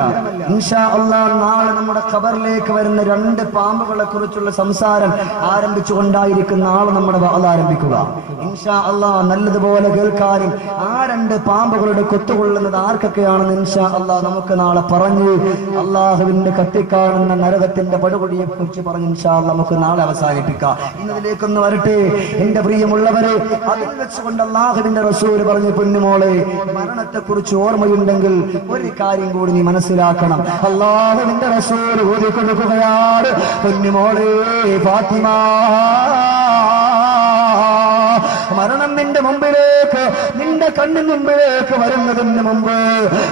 ഇൻഷാ അല്ലാഹ് നാളെ നമ്മുടെ ഖബറിലേക്ക് വരുന്ന 2 പാമ്പുകളെ കുറിച്ചുള്ള സംസാരം ആരംഭിച്ചുകൊണ്ടായിരിക്കും നാളെ നമ്മുടെ വാദം ആരംഭിക്കുക. ഇൻഷാ അല്ലാഹ് നല്ലതുപോലെ കേൾക്കാനും ആ 2 പാമ്പുകളുടെ കൊത്തുകൊള്ളുന്നത് ആർക്കൊക്കെയാണെന്ന് ഇൻഷാ അല്ലാഹ് നമുക്ക് നാളെ പറഞ്ഞു അള്ളാഹുവിന്റെ കത്തിക്കാണുന്ന നരകത്തിന്റെ പടുകൊടിയെ കുറിച്ച് പറഞ്ഞ് ഇൻഷാ അല്ലാഹ് നമുക്ക് നാളെ അവസാനിപ്പിക്കാം. ഇന്നതിലേക്കൊന്ന് വരട്ടെ എന്റെ പ്രിയമുള്ളവരെ. അതിൽ വെച്ചുകൊണ്ട് അള്ളാഹുവിന്റെ റസൂൽ പറഞ്ഞു, പൊന്നുമോളെ, മരണത്തെ കുറിച്ച് ഓർമ്മയുണ്ടെങ്കിൽ ഒരു കാര്യം കൂടി നീ മനസ്സിലാക്കണം. അല്ലാഹുവിന്റെ റസൂൽ ഓതി കൊടുക്കുകയാണ്, പൊന്നുമോളെ ഫാത്തിമ, മരണം നിന്റെ മുമ്പിലേക്ക്, നിന്റെ കണ്ണിന് മുമ്പിലേക്ക് വരുന്നതിന് മുമ്പ്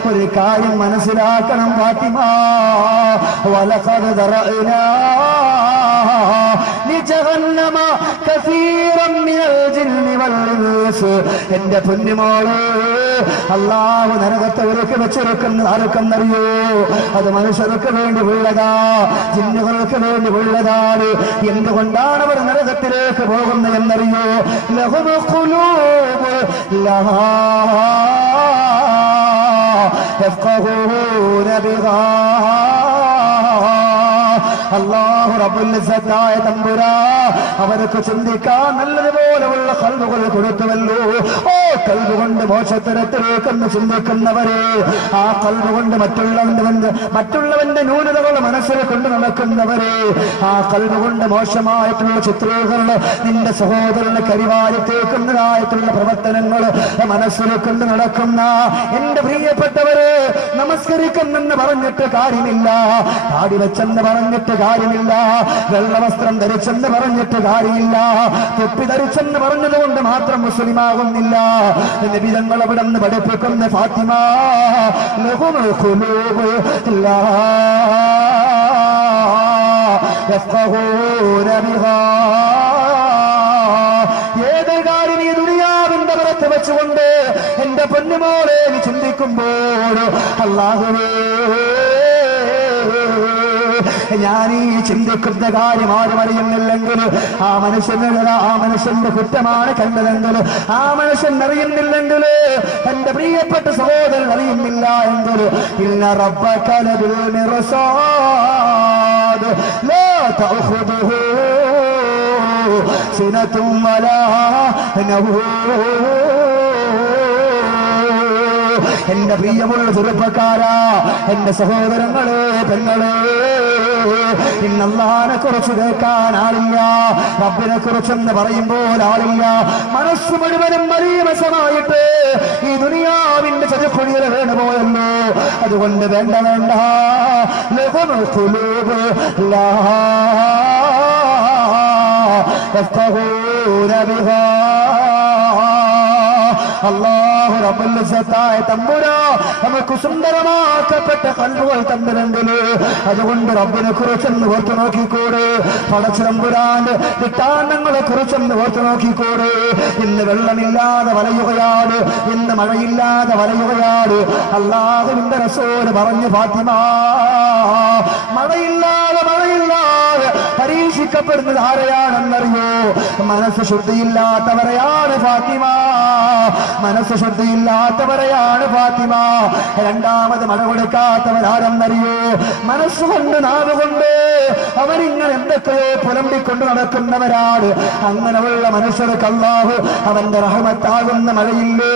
ഒരു കാര്യം മനസ്സിലാക്കണം ഫാത്തിമ. വലഖദ് ദറഅനാ ലിജഹന്നമ കസീറൻ മിനൽ ജിന്നി വൽ ഇൻസ്. എന്റെ പൊന്നുമോളെ, അല്ലാഹു നരകത്തെ ഒരുക്കി വെച്ചിരിക്കുന്ന ആർക്കെന്നറിയോ? അത് മനുഷ്യർക്ക് വേണ്ടി ഉള്ളതാ, ജിന്നുകൾക്ക് വേണ്ടി ഉള്ളതാണ്. എന്തുകൊണ്ടാണ് അവർ നരകത്തിലേക്ക് പോകുന്നത് എന്നറിയോ? ലഹും ഖുലൂബ് ലഹാ യഫ്ഖഹൂന ബിഹാ. അല്ലാഹു റബ്ബുൽ ഇസ്സത്തായ തമ്പുരാൻ അവർക്ക് ചിന്തിക്കാൻ നല്ലതുപോലെയുള്ള ഖൽബുകൾ കൊടുത്തുവല്ലോ. ഓ ഖൽബ് കൊണ്ട് മോശത്തരത്തിലേക്കൊന്ന് ചിന്തിക്കുന്നവരെ, ആ ഖൽബ് കൊണ്ട് മറ്റുള്ളവന്റെ ന്യൂനതകൾ മനസ്സിൽ കൊണ്ട് നടക്കുന്നവരെ, ആ ഖൽബ് കൊണ്ട് മോശമായിട്ടുള്ള ചിത്രങ്ങൾ, നിന്റെ സഹോദരനെ കരിവാരിത്തേക്കുന്നതായിട്ടുള്ള പ്രവർത്തനങ്ങൾ മനസ്സിൽ കൊണ്ട് നടക്കുന്ന എന്റെ പ്രിയപ്പെട്ടവരെ, നമസ്കരിക്കുമെന്ന് പറഞ്ഞിട്ട് കാര്യമില്ല, താടി വെച്ചെന്ന് പറഞ്ഞിട്ട് കാര്യമില്ല, വെള്ളവസ്ത്രം ധരിച്ചെന്ന് പറഞ്ഞിട്ട് കാര്യമില്ല, തൊപ്പി ധരിച്ചെന്ന് പറഞ്ഞതുകൊണ്ട് മാത്രം മുസ്ലിമാകുന്നില്ല. നബി തങ്ങൾ അവിടെ നിന്ന് പഠിപ്പിക്കുന്ന ഫാത്തിമ, ലഹുൽ ഖുലൂബ് ലാ യഫ്ഖഹൂന ബിഹാ. ഏത് കാര്യം ഈ ദുനിയാവിന്റെ പുറത്ത് വെച്ചുകൊണ്ട് എന്റെ പൊന്നുമോളെ നീ ചിന്തിക്കുമ്പോൾ, അല്ലാഹുവേ, ഞാൻ ഈ ചിന്തിക്കുന്ന കാര്യം ആരും അറിയുന്നില്ലെങ്കിൽ ആ മനുഷ്യന്റെ കുറ്റമാണ് കണ്ടതെങ്കിൽ, ആ മനുഷ്യൻ അറിയുന്നില്ലെങ്കിൽ, എന്റെ പ്രിയപ്പെട്ട സഹോദരൻ അറിയുന്നില്ല എങ്കിൽ, ഇന്ന റബ്ബക ലബിൽ മിർസാദ് ലാ തഅഖുദുഹു സിനതും വലാ നഹൂ. എന്റെ പ്രിയമുള്ള ചെറുപ്പക്കാരാ, എന്റെ സഹോദരങ്ങളെ, പെങ്ങളെ, ഇന്നല്ലാഹനെ കുറിച്ച് കേൾക്കാൻ ആളില്ല, റബ്ബിനെ കുറിച്ചെന്ന് പറയുമ്പോൾ ആളില്ല. മനസ്സ് മുഴുവനും മലീമസമായിട്ട് ഈ ദുനിയാവിന്റെ ചെറുക്കുഴിയിൽ വീണുപോയല്ലോ. അതുകൊണ്ട് വേണ്ട വേണ്ട ലഹുൽ ഖുലൂബ് ലാ യഫ്ഖഹൂന ബിഹാ. അല്ലാഹു റബ്ബുൽ ഇസ്സത്തായ തമ്പുരാൻ നമുക്ക് സുന്ദരമാക്കപ്പെട്ട ഖൽബുകൾ തന്നിട്ടുണ്ടല്ലോ. അതുകൊണ്ട് റബ്ബിനെ കുറിച്ചൊന്ന് ഓർത്തു നോക്കിക്കൂടെ, പടച്ചതമ്പുരാന്റെ വിട്ടാനങ്ങളെ കുറിച്ചൊന്ന് ഓർത്തു നോക്കിക്കൂടെ. ഇന്ന് വെള്ളമില്ലാതെ വലയുകയാണ്, ഇന്ന് മഴയില്ലാതെ വലയുകയാണ്. അല്ലാഹുവിന്റെ റസൂൽ പറഞ്ഞു, ഫാത്തിമ മഴയില്ലാതെ പരീക്ഷിക്കപ്പെടുന്നത് ആരെയാണെന്നറിയോ? മനസ്സ് ശുദ്ധിയില്ലാത്തവരെയാണ് ഫാത്തിമ, മനസ്സ് ശുദ്ധിയില്ലാത്തവരെയാണ് ഫാത്തിമ. രണ്ടാമത് മഴ കൊടുക്കാത്തവരാരെന്നറിയോ? മനസ്സുകൊണ്ട് നാവുകൊണ്ട് അവരിങ്ങനെ എന്തൊക്കെയോ പുലമ്പിക്കൊണ്ട് നടക്കുന്നവരാണ്. അങ്ങനെയുള്ള മനുഷ്യർക്ക് അല്ലാഹു അവന്റെ റഹ്മത്താകുന്ന മഴയില്ലേ,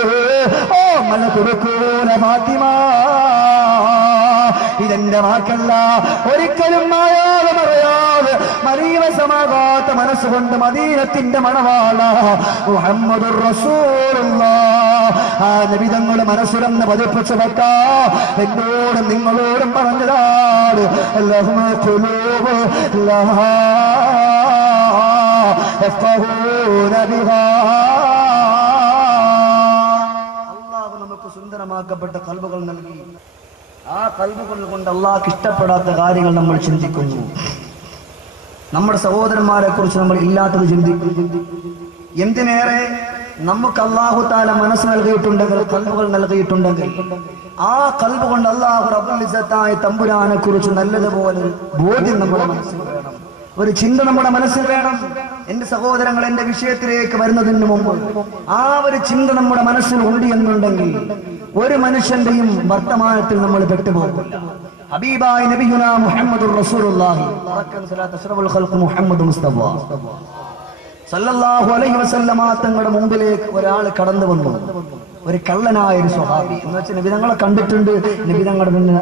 ഓ മഴ കൊടുക്കൂല ഫാത്തിമ. ഇതെന്റെ വാക്കല്ല, ഒരിക്കലും മായാതെ മറയാതെ മരീവസമാകാത്ത മനസ്സുകൊണ്ട് മദീനത്തിന്റെ മണവാള മുഹമ്മദുർ റസൂലുള്ളാഹ് ആ നബി തങ്ങളുടെ മനസ്സിലൊന്ന് പതിപ്പിച്ചു വെക്കാ. എന്നോടും നിങ്ങളോടും പറഞ്ഞതാണ്, ലഹുൽ ഖുലൂബ് ലാ യഫ്ഖഹൂന ബിഹാ. അല്ലാഹു നമുക്ക് സുന്ദരമാക്കപ്പെട്ട ഖൽബുകൾ നൽകി. ആ ഖൽബുകൾ കൊണ്ട് അല്ലാഹുക്ക് ഇഷ്ടപ്പെടാത്ത കാര്യങ്ങൾ നമ്മൾ ചിന്തിക്കുന്നു. നമ്മുടെ സഹോദരന്മാരെ കുറിച്ച് നമ്മൾ ഇല്ലാത്തത് ചിന്തിക്കുന്നു. എന്തിനേറെ നമുക്ക് അല്ലാഹു തആല മനസ്സ് നൽകിയിട്ടുണ്ടെങ്കിൽ, ഖൽബുകൾ നൽകിയിട്ടുണ്ടെങ്കിൽ, ആ ഖൽബ് കൊണ്ട് അല്ലാഹു റബ്ബുൽ ഇസ്സത്തായ തമ്പുരാനെ കുറിച്ച് നല്ലതുപോലെ ബോധ്യം നമ്മുടെ മനസ്സിൽ വേണം, ഒരു ചിന്ത നമ്മുടെ മനസ്സിൽ വേണം. എന്റെ സഹോദരങ്ങൾ, എന്റെ വിഷയത്തിലേക്ക് വരുന്നതിന് മുമ്പ് ആ ഒരു ചിന്ത നമ്മുടെ മനസ്സിൽ ഉണ്ട് എന്നുണ്ടെങ്കിൽ ഒരു മനുഷ്യന്റെയും വർത്തമാനത്തിൽ നമ്മൾ പെട്ടുപോകില്ല. ഹബീബായ നബിയുനാ മുഹമ്മദുർ റസൂലുള്ളാഹി അഷ്റഫുൽ ഖൽഖ് മുഹമ്മദ് മുസ്തഫ സല്ലല്ലാഹു അലൈഹി വസല്ലമ തങ്ങളുടെ മുമ്പിലേക്ക് ഒരാൾ കടന്നു വന്നു. ഒരു കള്ളനായ ഒരു സ്വഹാബി എന്ന് വെച്ചാൽ നബി തങ്ങളെ കണ്ടിട്ടുണ്ട്. നബി തങ്ങളുടെ മുന്നിൽ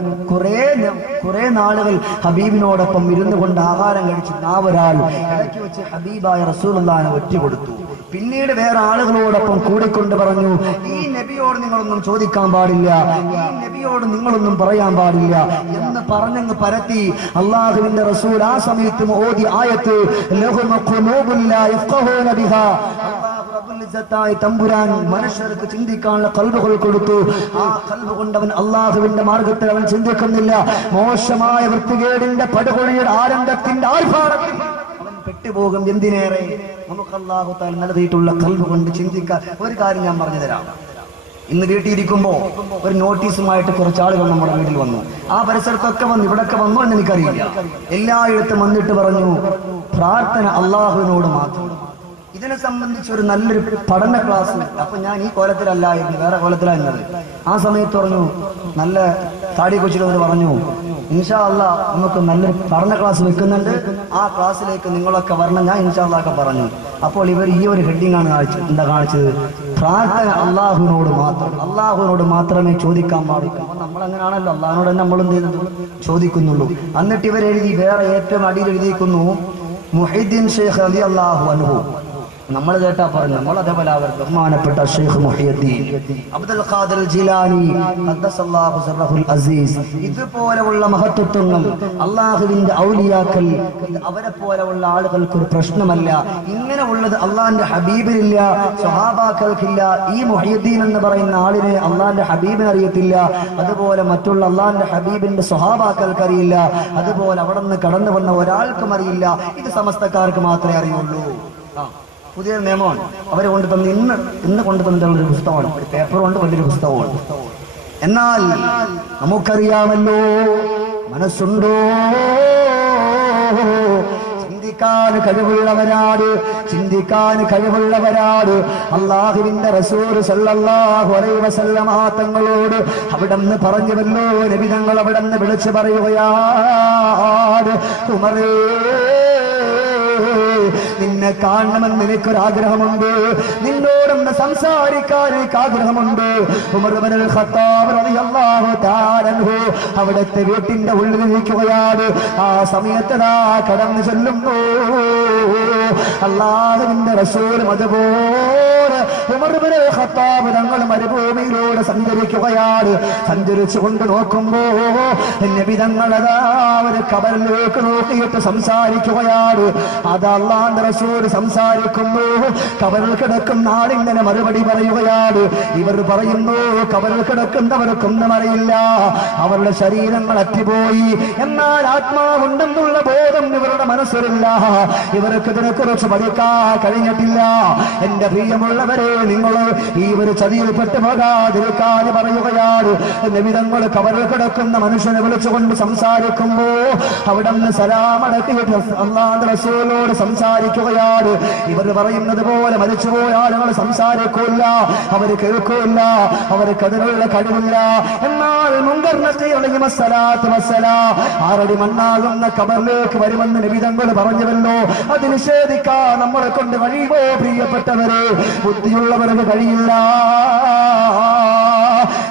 കുറെ നാളുകൾ ഹബീബിനോടൊപ്പം ഇരുന്നു കൊണ്ട് ആഹാരം കഴിച്ചു. ആ ഒരാൾ ഇടയ്ക്ക് വെച്ച് ഹബീബായ റസൂലുള്ളാഹിനെ ഒറ്റ കൊടുത്തു. പിന്നീട് വേറെ ആളുകളോടൊപ്പം കൂടിക്കൊണ്ട് പറഞ്ഞു, ഈ നബിയോട് നിങ്ങളൊന്നും ചോദിക്കാൻ പാടില്ല, ഈ നബിയോട് നിങ്ങളൊന്നും പറയാൻ പാടില്ല എന്ന് പറഞ്ഞങ്ങ് പരത്തി. അള്ളാഹുവിന്റെ റസൂൽ ആ സമയത്തും ഓതി ആയത്ത്, ലഹുൽ ഖുലൂബുൻ ലാ യഫ്ഖഹൂന ബിഹാ. തമ്പുരാൻ മനുഷ്യർക്ക് ചിന്തിക്കാനുള്ള ഖൽബുകൾ കൊടുത്തു. ആ ഖൽബ് കൊണ്ടവൻ അള്ളാഹുവിന്റെ മാർഗത്തിൽ അവൻ ചിന്തിക്കുന്നില്ല. മോശമായ വൃത്തികേടിന്റെ പടുകൊഴിയുടെ ആരംഭത്തിന്റെ ആർഭാടത്തിൽ അവൻ പെട്ടുപോകും. എന്തിനേറെ നമുക്ക് അല്ലാഹു തആല നൽകിയിട്ടുള്ള ഖൽബ് കൊണ്ട് ചിന്തിക്കാൻ ഒരു കാര്യം ഞാൻ പറഞ്ഞു തരാം. ഇന്ന് വീട്ടിലിരിക്കുമ്പോ ഒരു നോട്ടീസുമായിട്ട് കുറച്ച് ആളുകൾ നമ്മുടെ വീട്ടിൽ വന്നു. ആ പരിസരത്തൊക്കെ വന്നു, ഇവിടൊക്കെ വന്നു എന്ന് എനിക്കറിയില്ല. എല്ലായിടത്തും വന്നിട്ട് പറഞ്ഞു, പ്രാർത്ഥന അള്ളാഹുവിനോട് മാത്രം. ഇതിനെ സംബന്ധിച്ച് ഒരു നല്ലൊരു പഠന ക്ലാസ്. അപ്പൊ ഞാൻ ഈ കോലത്തിലല്ലായിരുന്നു, വേറെ കോലത്തിലായിരുന്നത്. ആ സമയത്ത് പറഞ്ഞു, നല്ല താടി കൊച്ചിലവർ പറഞ്ഞു, ഇൻഷാ അല്ലാ നമുക്ക് നല്ലൊരു പഠന ക്ലാസ് വെക്കുന്നുണ്ട്, ആ ക്ലാസ്സിലേക്ക് നിങ്ങളൊക്കെ വരണം, ഞാൻ ഇൻഷാ അല്ലാ ഒക്കെ പറഞ്ഞു. അപ്പോൾ ഇവർ ഈ ഒരു ഹെഡിങ് ആണ് കാണിച്ചത്, പ്രാർത്ഥന അള്ളാഹുവിനോട് മാത്രം, അള്ളാഹുവിനോട് മാത്രമേ ചോദിക്കാൻ പാടില്ല. അപ്പൊ നമ്മളെങ്ങനെയാണല്ലോ അള്ളാഹിനോട് തന്നെ നമ്മൾ എന്ത് ചെയ്യുന്നത്, ചോദിക്കുന്നുള്ളൂ. എന്നിട്ട് ഇവരെഴുതി, വേറെ ഏറ്റവും അടിയിൽ എഴുതിയിരിക്കുന്നു, മുഹീദ്ദീൻ ശൈഖ് റളിയല്ലാഹു അൻഹു. നമ്മൾ കേട്ടാ പറഞ്ഞു, നമ്മൾ അതേപോലെ അവർ ബഹുമാനപ്പെട്ട ഷെയ്ഖ് മുഹീദ്ദീൻ അബ്ദുൽ ഖാദിർ ജിലാനി ഖദ്ദസല്ലാഹു സിർറഹുൽ അസീസ്, ഇതുപോലെയുള്ള മഹത്വത്വങ്ങൾ അള്ളാഹുവിന്റെ ഔലിയാക്കൾ, അവരെ പോലെയുള്ള ആളുകൾക്ക് ഒരു പ്രശ്നമല്ല. ഇങ്ങനെ ഉള്ളത് അള്ളാഹിന്റെ ഹബീബിനില്ല, സ്വഹാബാക്കൾക്കില്ല. ഈ മുഹീദ്ദീൻ എന്ന് പറയുന്ന ആളിനെ അള്ളാഹിന്റെ ഹബീബിന് അറിയത്തില്ല, അതുപോലെ മറ്റുള്ള അള്ളാഹിന്റെ ഹബീബിന്റെ സ്വഹാബാക്കൾക്ക് അറിയില്ല, അതുപോലെ അവിടെ നിന്ന് കടന്നു വന്ന ഒരാൾക്കും അറിയില്ല. ഇത് സമസ്തക്കാർക്ക് മാത്രമേ അറിയുള്ളൂ. പുതിയ നിയമമാണ് അവരെ കൊണ്ട് തന്ന, ഇന്ന് കൊണ്ട് തന്നിട്ടുള്ള ഒരു പുസ്തകമാണ്, ഒരു പേപ്പർ കൊണ്ട് വലിയൊരു പുസ്തകമാണ്. എന്നാൽ നമുക്കറിയാമല്ലോ, മനസ്സുണ്ടോ, ചിന്തിക്കാൻ കഴിവുള്ളവരാണ് അള്ളാഹുവിന്റെ റസൂൽ സല്ലല്ലാഹു അലൈഹി വസല്ലമ തങ്ങളോട് അവിടെന്ന് പറഞ്ഞുവല്ലോ. നബി തങ്ങൾ അവിടെന്ന് വിളിച്ചു പറയുകയാണ്, ഉമറേ, നിന്നെ കാണണമെന്ന് എനിക്കൊരാഗ്രഹമുണ്ട്, നിന്നോടും ഒന്ന് സംസാരിക്കാൻ എനിക്ക് ആഗ്രഹമുണ്ട്. ഉമർ ഇബ്നുൽ ഖത്താബ് റളിയല്ലാഹു തആല അൻഹു അവിടുത്തെ വീട്ടിന്റെ ഉള്ളിൽ ഇരിക്കുകയാണ്. ആ സമയത്ത് കടന്നു ചെല്ലുന്നു അല്ലാഹുവിന്റെ റസൂലും അതുപോലെ ഉമർ ഇബ്നുൽ ഖത്താബ് തങ്ങൾ മരുഭൂമിയിലൂടെ സഞ്ചരിക്കുകയാണ്. സഞ്ചരിച്ചു കൊണ്ട് നോക്കുമ്പോ നബി തങ്ങൾ അതാ ഒരു ഖബറിലേക്ക് നോക്കിയിട്ട് സംസാരിക്കുകയാണ്. അത് അല്ലാഹുവിന്റെ റസൂൽ സംസാരിക്കുന്നു. ഖബറിൽ കിടക്കുന്ന ആളിങ്ങനെ മറുപടി പറയുകയാണ്. ഇവർ പറയുന്നു ഖബറിൽ കിടക്കുന്നവർക്കൊന്നും അറിയില്ല, അവരുടെ ശരീരങ്ങൾ അറ്റുപോയി, എന്നാൽ ആത്മാവുണ്ടെന്നുള്ള ബോധം ഇവരുടെ മനസ്സിലില്ല, ഇവർക്ക് ഇതിനെക്കുറിച്ച് പഠിക്കാൻ കഴിഞ്ഞിട്ടില്ല. എന്റെ പ്രിയമുള്ളവരെ, നിങ്ങൾ ഈ ഒരു ചതിയിൽപ്പെട്ട് പോകാതിരിക്കാൻ പറയുകയാണ്. നബിതങ്ങൾ ഖബറിൽ കിടക്കുന്ന മനുഷ്യനെ വിളിച്ചുകൊണ്ട് സംസാരിക്കുമ്പോ അവിടെ നിന്ന് സലാമടക്കിയിട്ട് അല്ലാഹുവിന്റെ റസൂലിനോട് സംസാരിക്കുകയാണ്. ഇവർ പറയുന്നത് പോലെ മരിച്ചുപോയ ആളുകൾ സംസാരിക്കൂല, അവർ കേൾക്കൂല, അവർക്ക് അതിനുള്ള കഴിവില്ല. എന്നാൽ മുങ്കർ നഖീഉ വസ്സലാത്തു വസ്സലാം 6 അടി മണ്ണാകുന്ന ഖബറിലേക്ക് വരുമെന്ന് നബി തങ്ങൾ പറഞ്ഞുവല്ലോ. അത് നിഷേധിക്കാൻ നമ്മളെ കൊണ്ട് കഴിയുമോ പ്രിയപ്പെട്ടവരെ? ബുദ്ധിയുള്ളവർക്ക് കഴിയില്ല.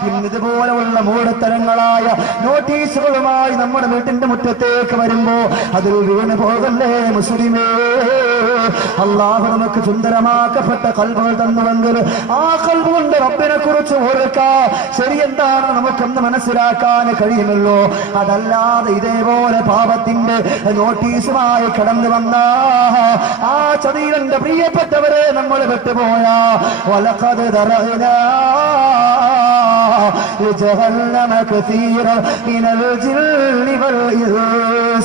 ഇന്നിതുപോലെയുള്ള മൂഢത്തരങ്ങളായ നോട്ടീസുകളുമായി നമ്മുടെ വീട്ടിന്റെ മുറ്റത്തേക്ക് വരുമ്പോ അതിൽ വീണ് പോകല്ലേ മുസ്ലിമേ. അല്ലാഹു നമുക്ക് സുന്ദരമാക്കപ്പെട്ട ഖൽബുകൾ തന്നുവെങ്കിൽ ആ ഖൽബ് കൊണ്ട് റബ്ബിനെ കുറിച്ച് ഓർക്കാൻ ശരിയെന്താണ് നമുക്കൊന്ന് മനസ്സിലാക്കാൻ കഴിയുമല്ലോ. അതല്ലാതെ ഇതേപോലെ പാപത്തിന്റെ നോട്ടീസുമായി കടന്നു വന്ന ആ ചതിയിലെന്റെ പ്രിയപ്പെട്ടവരെ നമ്മൾ വിട്ടുപോയ വലഖദ് ദറഅനാ لجهنم كثيرا من الجن والإنس.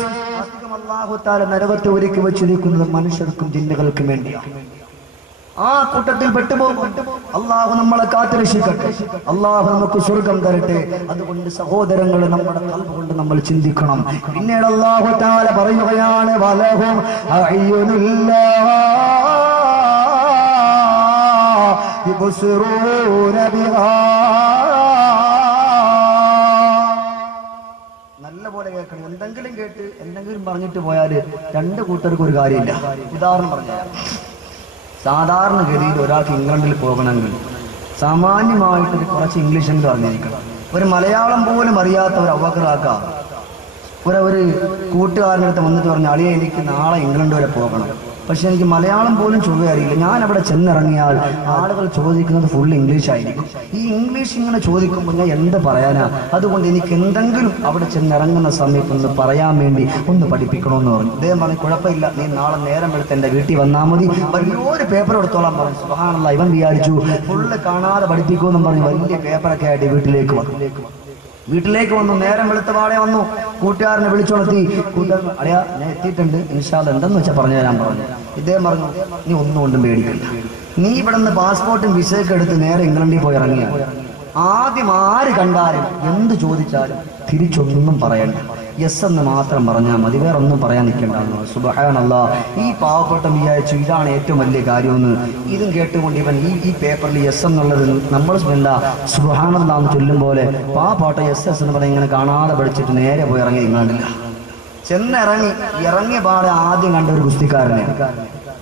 അല്ലാഹു തആല നരകത്തെ ഒരുക്കി വെച്ചിരിക്കുന്നത് മനുഷ്യർക്കും ജിന്നുകൾക്കും വേണ്ടിയാണ്. ആ കൂട്ടത്തിൽ പെട്ടുപോകും. അല്ലാഹു നമ്മളെ കാത്തുരക്ഷിക്കട്ടെ. അല്ലാഹു നമുക്ക് സ്വർഗം തരട്ടെ. അതുകൊണ്ട് സഹോദരങ്ങളെ, നമ്മുടെ ഖൽബ് കൊണ്ട് നമ്മൾ ചിന്തിക്കണം. പിന്നീട് അല്ലാഹു തആല പറയുകയാണ് വലഹും അയ്യുനുല്ലാ യുബ്സിറൂന ബിഹാ. നല്ലപോലെ കേൾക്കണം. എന്തെങ്കിലും കേട്ട് എന്തെങ്കിലും പറഞ്ഞിട്ട് പോയാൽ രണ്ട് കൂട്ടർക്കും ഒരു കാര്യമില്ല. ഉദാഹരണം പറഞ്ഞുതരാം. സാധാരണഗതിയിൽ ഒരാൾക്ക് ഇംഗ്ലണ്ടിൽ പോകണമെങ്കിൽ സാമാന്യമായിട്ടൊരു കുറച്ച് ഇംഗ്ലീഷ് എങ്കിലും അറിഞ്ഞിരിക്കണം. ഒരു മലയാളം പോലും അറിയാത്ത ഒരു അവക്കറാക്ക ഒരു കൂട്ടുകാരൻ്റെ അടുത്ത് വന്നിട്ട് പറഞ്ഞു, അളിയെ എനിക്ക് നാളെ ഇംഗ്ലണ്ട് വരെ പോകണം, പക്ഷെ എനിക്ക് മലയാളം പോലും ചൊവ്വ അറിയില്ല. ഞാൻ അവിടെ ചെന്നിറങ്ങിയാൽ ആളുകൾ ചോദിക്കുന്നത് ഫുൾ ഇംഗ്ലീഷ് ആയിരിക്കും. ഈ ഇംഗ്ലീഷ് ഇങ്ങനെ ചോദിക്കുമ്പോൾ ഞാൻ എന്ത് പറയാനാ? അതുകൊണ്ട് എനിക്ക് എന്തെങ്കിലും അവിടെ ചെന്നിറങ്ങുന്ന സമയത്ത് ഒന്ന് പറയാൻ വേണ്ടി ഒന്ന് പഠിപ്പിക്കണമെന്ന് പറഞ്ഞു. അദ്ദേഹം പറഞ്ഞു, കുഴപ്പമില്ല, നീ നാളെ നേരം എടുത്ത് എൻ്റെ വീട്ടിൽ വന്നാൽ മതി, വലിയൊരു പേപ്പർ എടുത്തോളാൻ പറഞ്ഞു. സുബ്ഹാനല്ലാഹ്, ഇവൻ വിചാരിച്ചു ഫുള്ള് കാണാതെ പഠിപ്പിക്കുമെന്നും പറഞ്ഞു വലിയ പേപ്പറൊക്കെ ആയിട്ട് വീട്ടിലേക്ക് വന്നു. നേരം വെളുത്ത പാടെ വന്നു. കൂട്ടുകാരനെ വിളിച്ചുണർത്തി. കൂട്ടുകാരൻ, അളിയാ ഞാൻ എത്തിയിട്ടുണ്ട്, ഇൻഷാ അല്ലാഹ് എന്തെന്ന് വെച്ചാൽ പറഞ്ഞു തരാൻ പറഞ്ഞു. ഇദ്ദേഹം പറഞ്ഞു, നീ ഒന്നുകൊണ്ടും പേടിക്കില്ല, നീ ഇവിടെ നിന്ന് പാസ്പോർട്ടും വിസയൊക്കെ എടുത്ത് നേരെ ഇംഗ്ലണ്ടിൽ പോയി ഇറങ്ങിയ ആദ്യം ആര് കണ്ടാലും എന്ത് ചോദിച്ചാലും തിരിച്ചൊന്നും പറയണ്ട, യെസ് എന്ന് മാത്രം പറഞ്ഞാൽ മതി, വേറെ ഒന്നും പറയാൻ നിൽക്കണ്ടെന്ന്. സുബ്ഹാനല്ലാഹ്, ഈ പാവപ്പെട്ട വിചാരിച്ചു ഇതാണ് ഏറ്റവും വലിയ കാര്യമെന്ന്. ഇതും കേട്ടുകൊണ്ട് ഇവൻ ഈ പേപ്പറിൽ യെസ് എന്നുള്ളത് നമ്മൾ എന്താ സുബ്ഹാനല്ലാഹ് എന്ന് ചൊല്ലും പോലെ പാവപ്പെട്ട യെസ് എന്ന് പറഞ്ഞ് ഇങ്ങനെ കാണാതെ പഠിച്ചിട്ട് നേരെ പോയി ഇറങ്ങി ഇങ്ങാണ്ടില്ല. ഇറങ്ങിയ പാടെ ആദ്യം കണ്ട ഒരു ഗുസ്തിക്കാരനെ.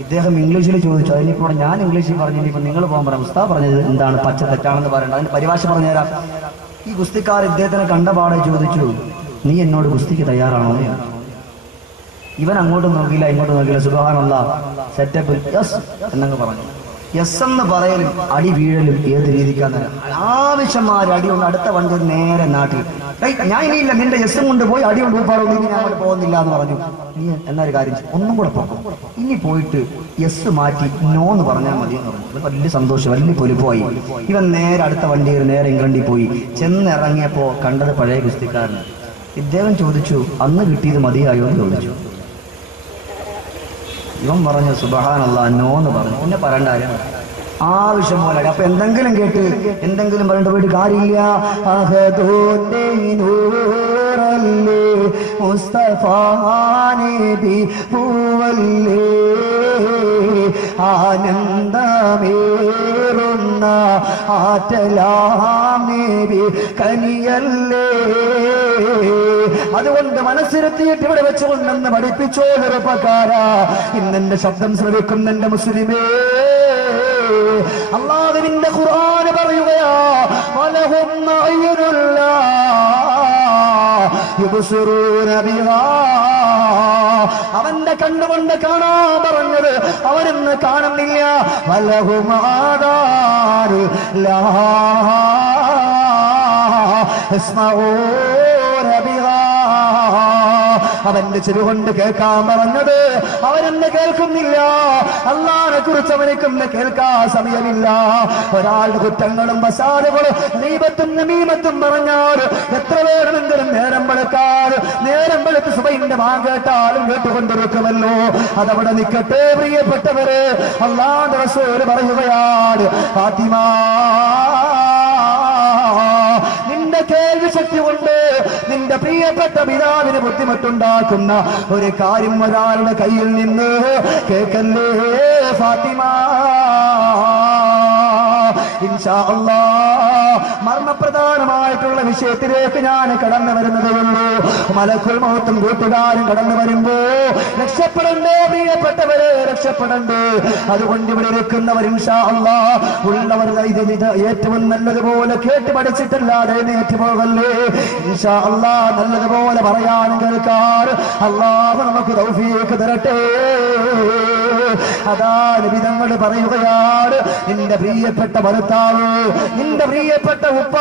ഇദ്ദേഹം ഇംഗ്ലീഷിൽ ചോദിച്ചു. അതിനിപ്പോൾ ഞാൻ ഇംഗ്ലീഷിൽ പറഞ്ഞു, ഇനിയിപ്പോൾ നിങ്ങൾ പോകാൻ പറയാം, ഉസ്താദ് പറഞ്ഞത് എന്താണ് പച്ച തെറ്റാണെന്ന് പറയണ്ട, അതിന് പരിഭാഷ പറഞ്ഞുതരാം. ഈ ഗുസ്തിക്കാർ ഇദ്ദേഹത്തിനെ കണ്ട പാടെ ചോദിച്ചു, നീ എന്നോട് ഗുസ്തിക്ക് തയ്യാറാണോ? ഇവൻ അങ്ങോട്ടും നോക്കിയില്ല ഇങ്ങോട്ടും നോക്കിയില്ല. സുബ്ഹാനല്ലാഹ്, സെറ്റപ്പ് യെസ് എന്നങ്ങ് പറഞ്ഞു. യെസ് എന്ന് പറയലും അടി വീഴലും ഏത് രീതിക്കാന്ന് ആവശ്യമായ അടി കൊണ്ട് അടുത്ത വണ്ടി നേരെ നാട്ടിൽ, ഞാൻ ഇനിയില്ല, നിന്റെ യെസ്സും കൊണ്ട് പോയി അടി കൊണ്ട് പോയി ഇനി ഞാൻ അങ്ങോട്ട് പോകുന്നില്ല എന്ന് പറഞ്ഞു. നീ എന്നൊരു കാര്യം ഒന്നും കൂടെ പോകും, ഇനി പോയിട്ട് യെസ് മാറ്റി നോ എന്ന് പറഞ്ഞാൽ മതി എന്ന് പറഞ്ഞു. വലിയ സന്തോഷം, വലിയ പൊലിപ്പോയി. ഇവൻ നേരെ അടുത്ത വണ്ടിയിൽ നേരെ ഇംഗ്ലണ്ടിൽ പോയി. ചെന്നിറങ്ങിയപ്പോ കണ്ടത് പഴയ ഗുസ്തിക്കാരൻ. ഇദ്ദേഹം ചോദിച്ചു, അന്ന് കിട്ടിയത് മതിയായോ എന്ന് ചോദിച്ചു. ഇവൻ പറഞ്ഞു, സുബ്ഹാനല്ലാഹ്, നോ എന്ന് പറഞ്ഞു. പിന്നെ പറയേണ്ട കാര്യം ആവശ്യം പോലെ. അപ്പൊ എന്തെങ്കിലും കേട്ട് എന്തെങ്കിലും പറയേണ്ട പോയിട്ട് കാര്യമില്ല. ആനന്ദമേറുന്ന ആറ്റലാമേബി കനിയല്ലേ. അതുകൊണ്ട് മനസ്സിലെത്തിയിട്ട് ഇവിടെ വെച്ചുകൊണ്ടെന്ന് പഠിപ്പിച്ചോ ചെറുപ്പക്കാരാ. ഇന്നെന്റെ ശബ്ദം ശ്രവിക്കുന്ന എന്റെ മുസ്ലിമേ, അല്ലാഹുവിന്റെ ഖുർആൻ പറയുകയാ വലഹും അയ്യുനുല്ലാ യുബ്സിറൂന ബിഹാ. അവന്റെ കണ്ണുകൊണ്ട് കാണാൻ പറഞ്ഞത് അവരൊന്ന് കാണുന്നില്ല. വലഹും ആദാനു ലാ യസ്മഊന ബിഹാ. അവന്റെ ചെവി കൊണ്ട് കേൾക്കാൻ പറഞ്ഞത് അവരെന്ന് കേൾക്കുന്നില്ല. അല്ലാഹുവിനെ കുറിച്ച് അവനക്കൊന്ന് കേൾക്കാൻ സമയമില്ല. ഒരാളുടെ കുറ്റങ്ങളും ഫസാദുകളും ഗീബത്തും നമീമത്തും പറഞ്ഞാൽ എത്ര വേണമെങ്കിലും നേരം വെളുക്കാതെ നേരം വെളുത്ത് സുബഹിന്റെ ബാങ്ക് കേട്ടാലും കേട്ടുകൊണ്ടിരിക്കുമല്ലോ. അതവിടെ നിൽക്കട്ടെ പ്രിയപ്പെട്ടവര്. അല്ലാഹുവിന്റെ റസൂൽ പറയുകയാണ് ഫാത്തിമ, നിന്റെ കേൾവി ശക്തി കൊണ്ട് നിന്റെ പ്രിയപ്പെട്ട പിതാവിന് ബുദ്ധിമുട്ടുണ്ടാക്കുന്ന ഒരു കാര്യം ഒരാളുടെ കയ്യിൽ നിന്ന് കേൾക്കല്ലേ ഫാത്തിമ. ഇൻഷാ അല്ലാഹ് മർമ്മപ്രധാനമായിട്ടുള്ള വിഷയത്തിലേക്ക് ഞാൻ കടന്നു വരുന്നതേ ഉള്ളൂ. മലക്കുൽ മൗത്തും കൂട്ടുകാരും കടന്നു വരുമ്പോ രക്ഷപ്പെടണ്ടേ പ്രിയപ്പെട്ടവരെ, രക്ഷപ്പെടണ്ടേ. അതുകൊണ്ട് ഇവിടെ ഇരിക്കുന്നവർ ഇൻഷാ അല്ലാഹ് ഉള്ളവർ ഇത് ഏറ്റവും നല്ലതുപോലെ കേട്ട് പഠിച്ചിട്ടല്ലാതെ എഴുന്നേറ്റ് പോകല്ലേ. ഇൻഷാ അല്ലാഹ് നല്ലതുപോലെ പറയാൻ കേൾക്കാൻ അല്ലാഹു നമുക്ക് തൗഫീഖ് തരട്ടെ. അതാ നബി തങ്ങൾ പറയുകയാണ്, നിന്റെ പ്രിയപ്പെട്ട ഭർത്താവ്, നിന്റെ പ്രിയപ്പെട്ട ഉപ്പ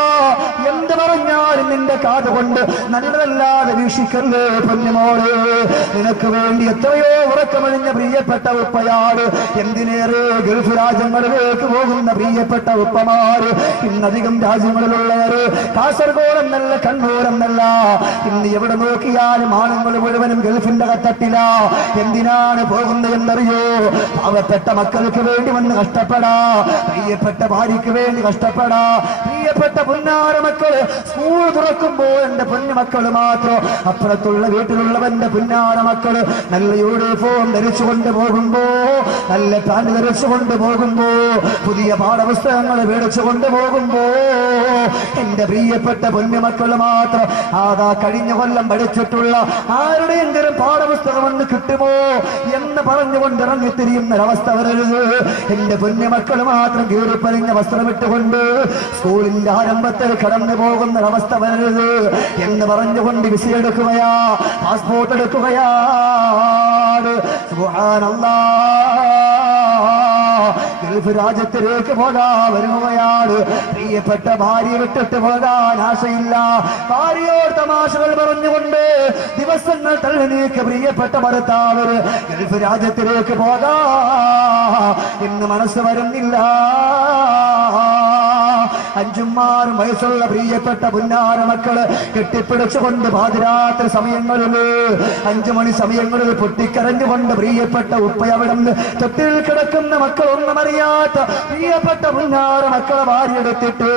എന്ത് പറഞ്ഞാലും നിന്റെ കാതുകൊണ്ട് നല്ലതല്ലാതെ വീക്ഷിക്കല്ലേ പൊന്നുമോളെ. നിനക്ക് വേണ്ടി എത്രയോ ഉറക്കമണിഞ്ഞ പ്രിയപ്പെട്ട ഉപ്പയാണ്. എന്തിനേറെ ഗൾഫ് രാജ്യങ്ങളിലേക്ക് പോകുന്ന പ്രിയപ്പെട്ട ഉപ്പമാര്. ഇന്നധികം രാജ്യങ്ങളിലുള്ളവര് കാസർഗോഡ് എന്നല്ല കണ്ണൂർ എന്നല്ല, ഇന്ന് എവിടെ നോക്കിയാലും ആണുങ്ങൾ മുഴുവനും ഗൾഫിന്റെ കത്തട്ടില്ല. എന്തിനാണ് പോകുന്നത് എന്നറിയോ? പാവപ്പെട്ട മക്കൾക്ക് വേണ്ടി വന്ന് കഷ്ടപ്പെടാ, പ്രിയപ്പെട്ട ഭാര്യയ്ക്ക് വേണ്ടി കഷ്ടപ്പെടാ. പ്രിയപ്പെട്ട പൊന്നാര മക്കള് സ്കൂൾ തുറക്കുമ്പോ എന്റെ പൊന്നു മക്കള് മാത്രം, അപ്പുറത്തുള്ള വീട്ടിലുള്ളവന്റെ പൊന്നാര മക്കള് നല്ല യൂണിഫോം ധരിച്ചുകൊണ്ട് പോകുമ്പോ, നല്ല പാന്റ് ധരിച്ചുകൊണ്ട് പോകുമ്പോ, പുതിയ പാഠപുസ്തകങ്ങൾ മേടിച്ചുകൊണ്ട് പോകുമ്പോ എന്റെ പ്രിയപ്പെട്ട പൊന്നു മക്കള് മാത്രം ആതാ കഴിഞ്ഞ കൊല്ലം പഠിച്ചിട്ടുള്ള ആരുടെയെങ്കിലും പാഠപുസ്തകം ഒന്ന് കിട്ടുമോ എന്ന് പറഞ്ഞുകൊണ്ട് ഇറങ്ങിത്തിരിയുന്ന ഒരവസ്ഥ വരരുത്. എന്റെ പൊന്നു മക്കൾ മാത്രം കീറിപ്പറിഞ്ഞ വസ്ത്രമിട്ടുകൊണ്ട് സ്കൂളിന്റെ ആരംഭത്തിൽ കടന്നു പോകുന്ന ഒരവസ്ഥ വരരുത് എന്ന് പറഞ്ഞുകൊണ്ട് വിസ എടുക്കുകയാ, പാസ്പോർട്ട് എടുക്കുകയാണ്. സുബ്ഹാനല്ലാഹ്, ഗൾഫ് രാജ്യത്തിലേക്ക് പോകാൻ വരുകയാണ്. പ്രിയപ്പെട്ട ഭാര്യ വിട്ടിട്ട് പോകാൻ ആശയില്ല. ഭാര്യയോട് തമാശകൾ പറഞ്ഞുകൊണ്ട് ദിവസങ്ങൾ തള്ളി നീക്കി പ്രിയപ്പെട്ട ഭർത്താവ് ഗൾഫ് രാജ്യത്തിലേക്ക് പോകാ ഇന്ന് മനസ്സ് വരുന്നില്ല. 5-6 വയസ്സുള്ള പ്രിയപ്പെട്ട പുന്നാര മക്കള് കെട്ടിപ്പിടിച്ചുകൊണ്ട് പാതിരാത്രി സമയങ്ങളില് 5 മണി സമയങ്ങളിൽ പൊട്ടിക്കരഞ്ഞുകൊണ്ട് പ്രിയപ്പെട്ട ഉപ്പ അവിടെ തൊട്ടിൽ കിടക്കുന്ന മക്കളൊന്നും അറിയാത്ത പ്രിയപ്പെട്ട പുന്നാര മക്കളെ ഭാര്യയെടുത്തിട്ട്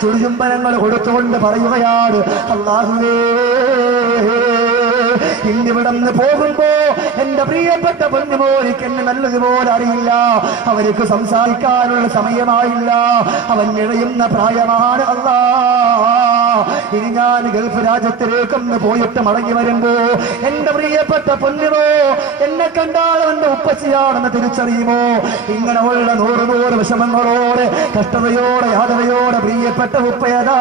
ചുടുചുംബനങ്ങൾ കൊടുത്തുകൊണ്ട് പറയുകയാണ്, അല്ലാഹുവേ ഇന്നിവിടന്ന് പോകുമ്പോ എന്റെ പ്രിയപ്പെട്ട പൊന്നുമോനിക്ക് എന്നെ നല്ലതുപോലെ അറിയില്ല, അവർക്ക് സംസാരിക്കാനുള്ള സമയമായില്ല, അവൻ ഇഴയുന്ന പ്രായമാണ്. അല്ലാ, ഇനി ഞാൻ ഗൾഫ് രാജ്യത്തിലേക്കൊന്ന് പോയിട്ട് മടങ്ങി വരുമ്പോ എന്റെ പ്രിയപ്പെട്ട പൊന്നുമോ എന്നെ കണ്ടാൽ അവന്റെ ഉപ്പച്ചിയാണെന്ന് തിരിച്ചറിയുമോ? ഇങ്ങനെ ഉള്ള 100 വിഷമങ്ങളോടെ കഷ്ടതയോടെ യാതനയോടെ പ്രിയപ്പെട്ട ഉപ്പയതാ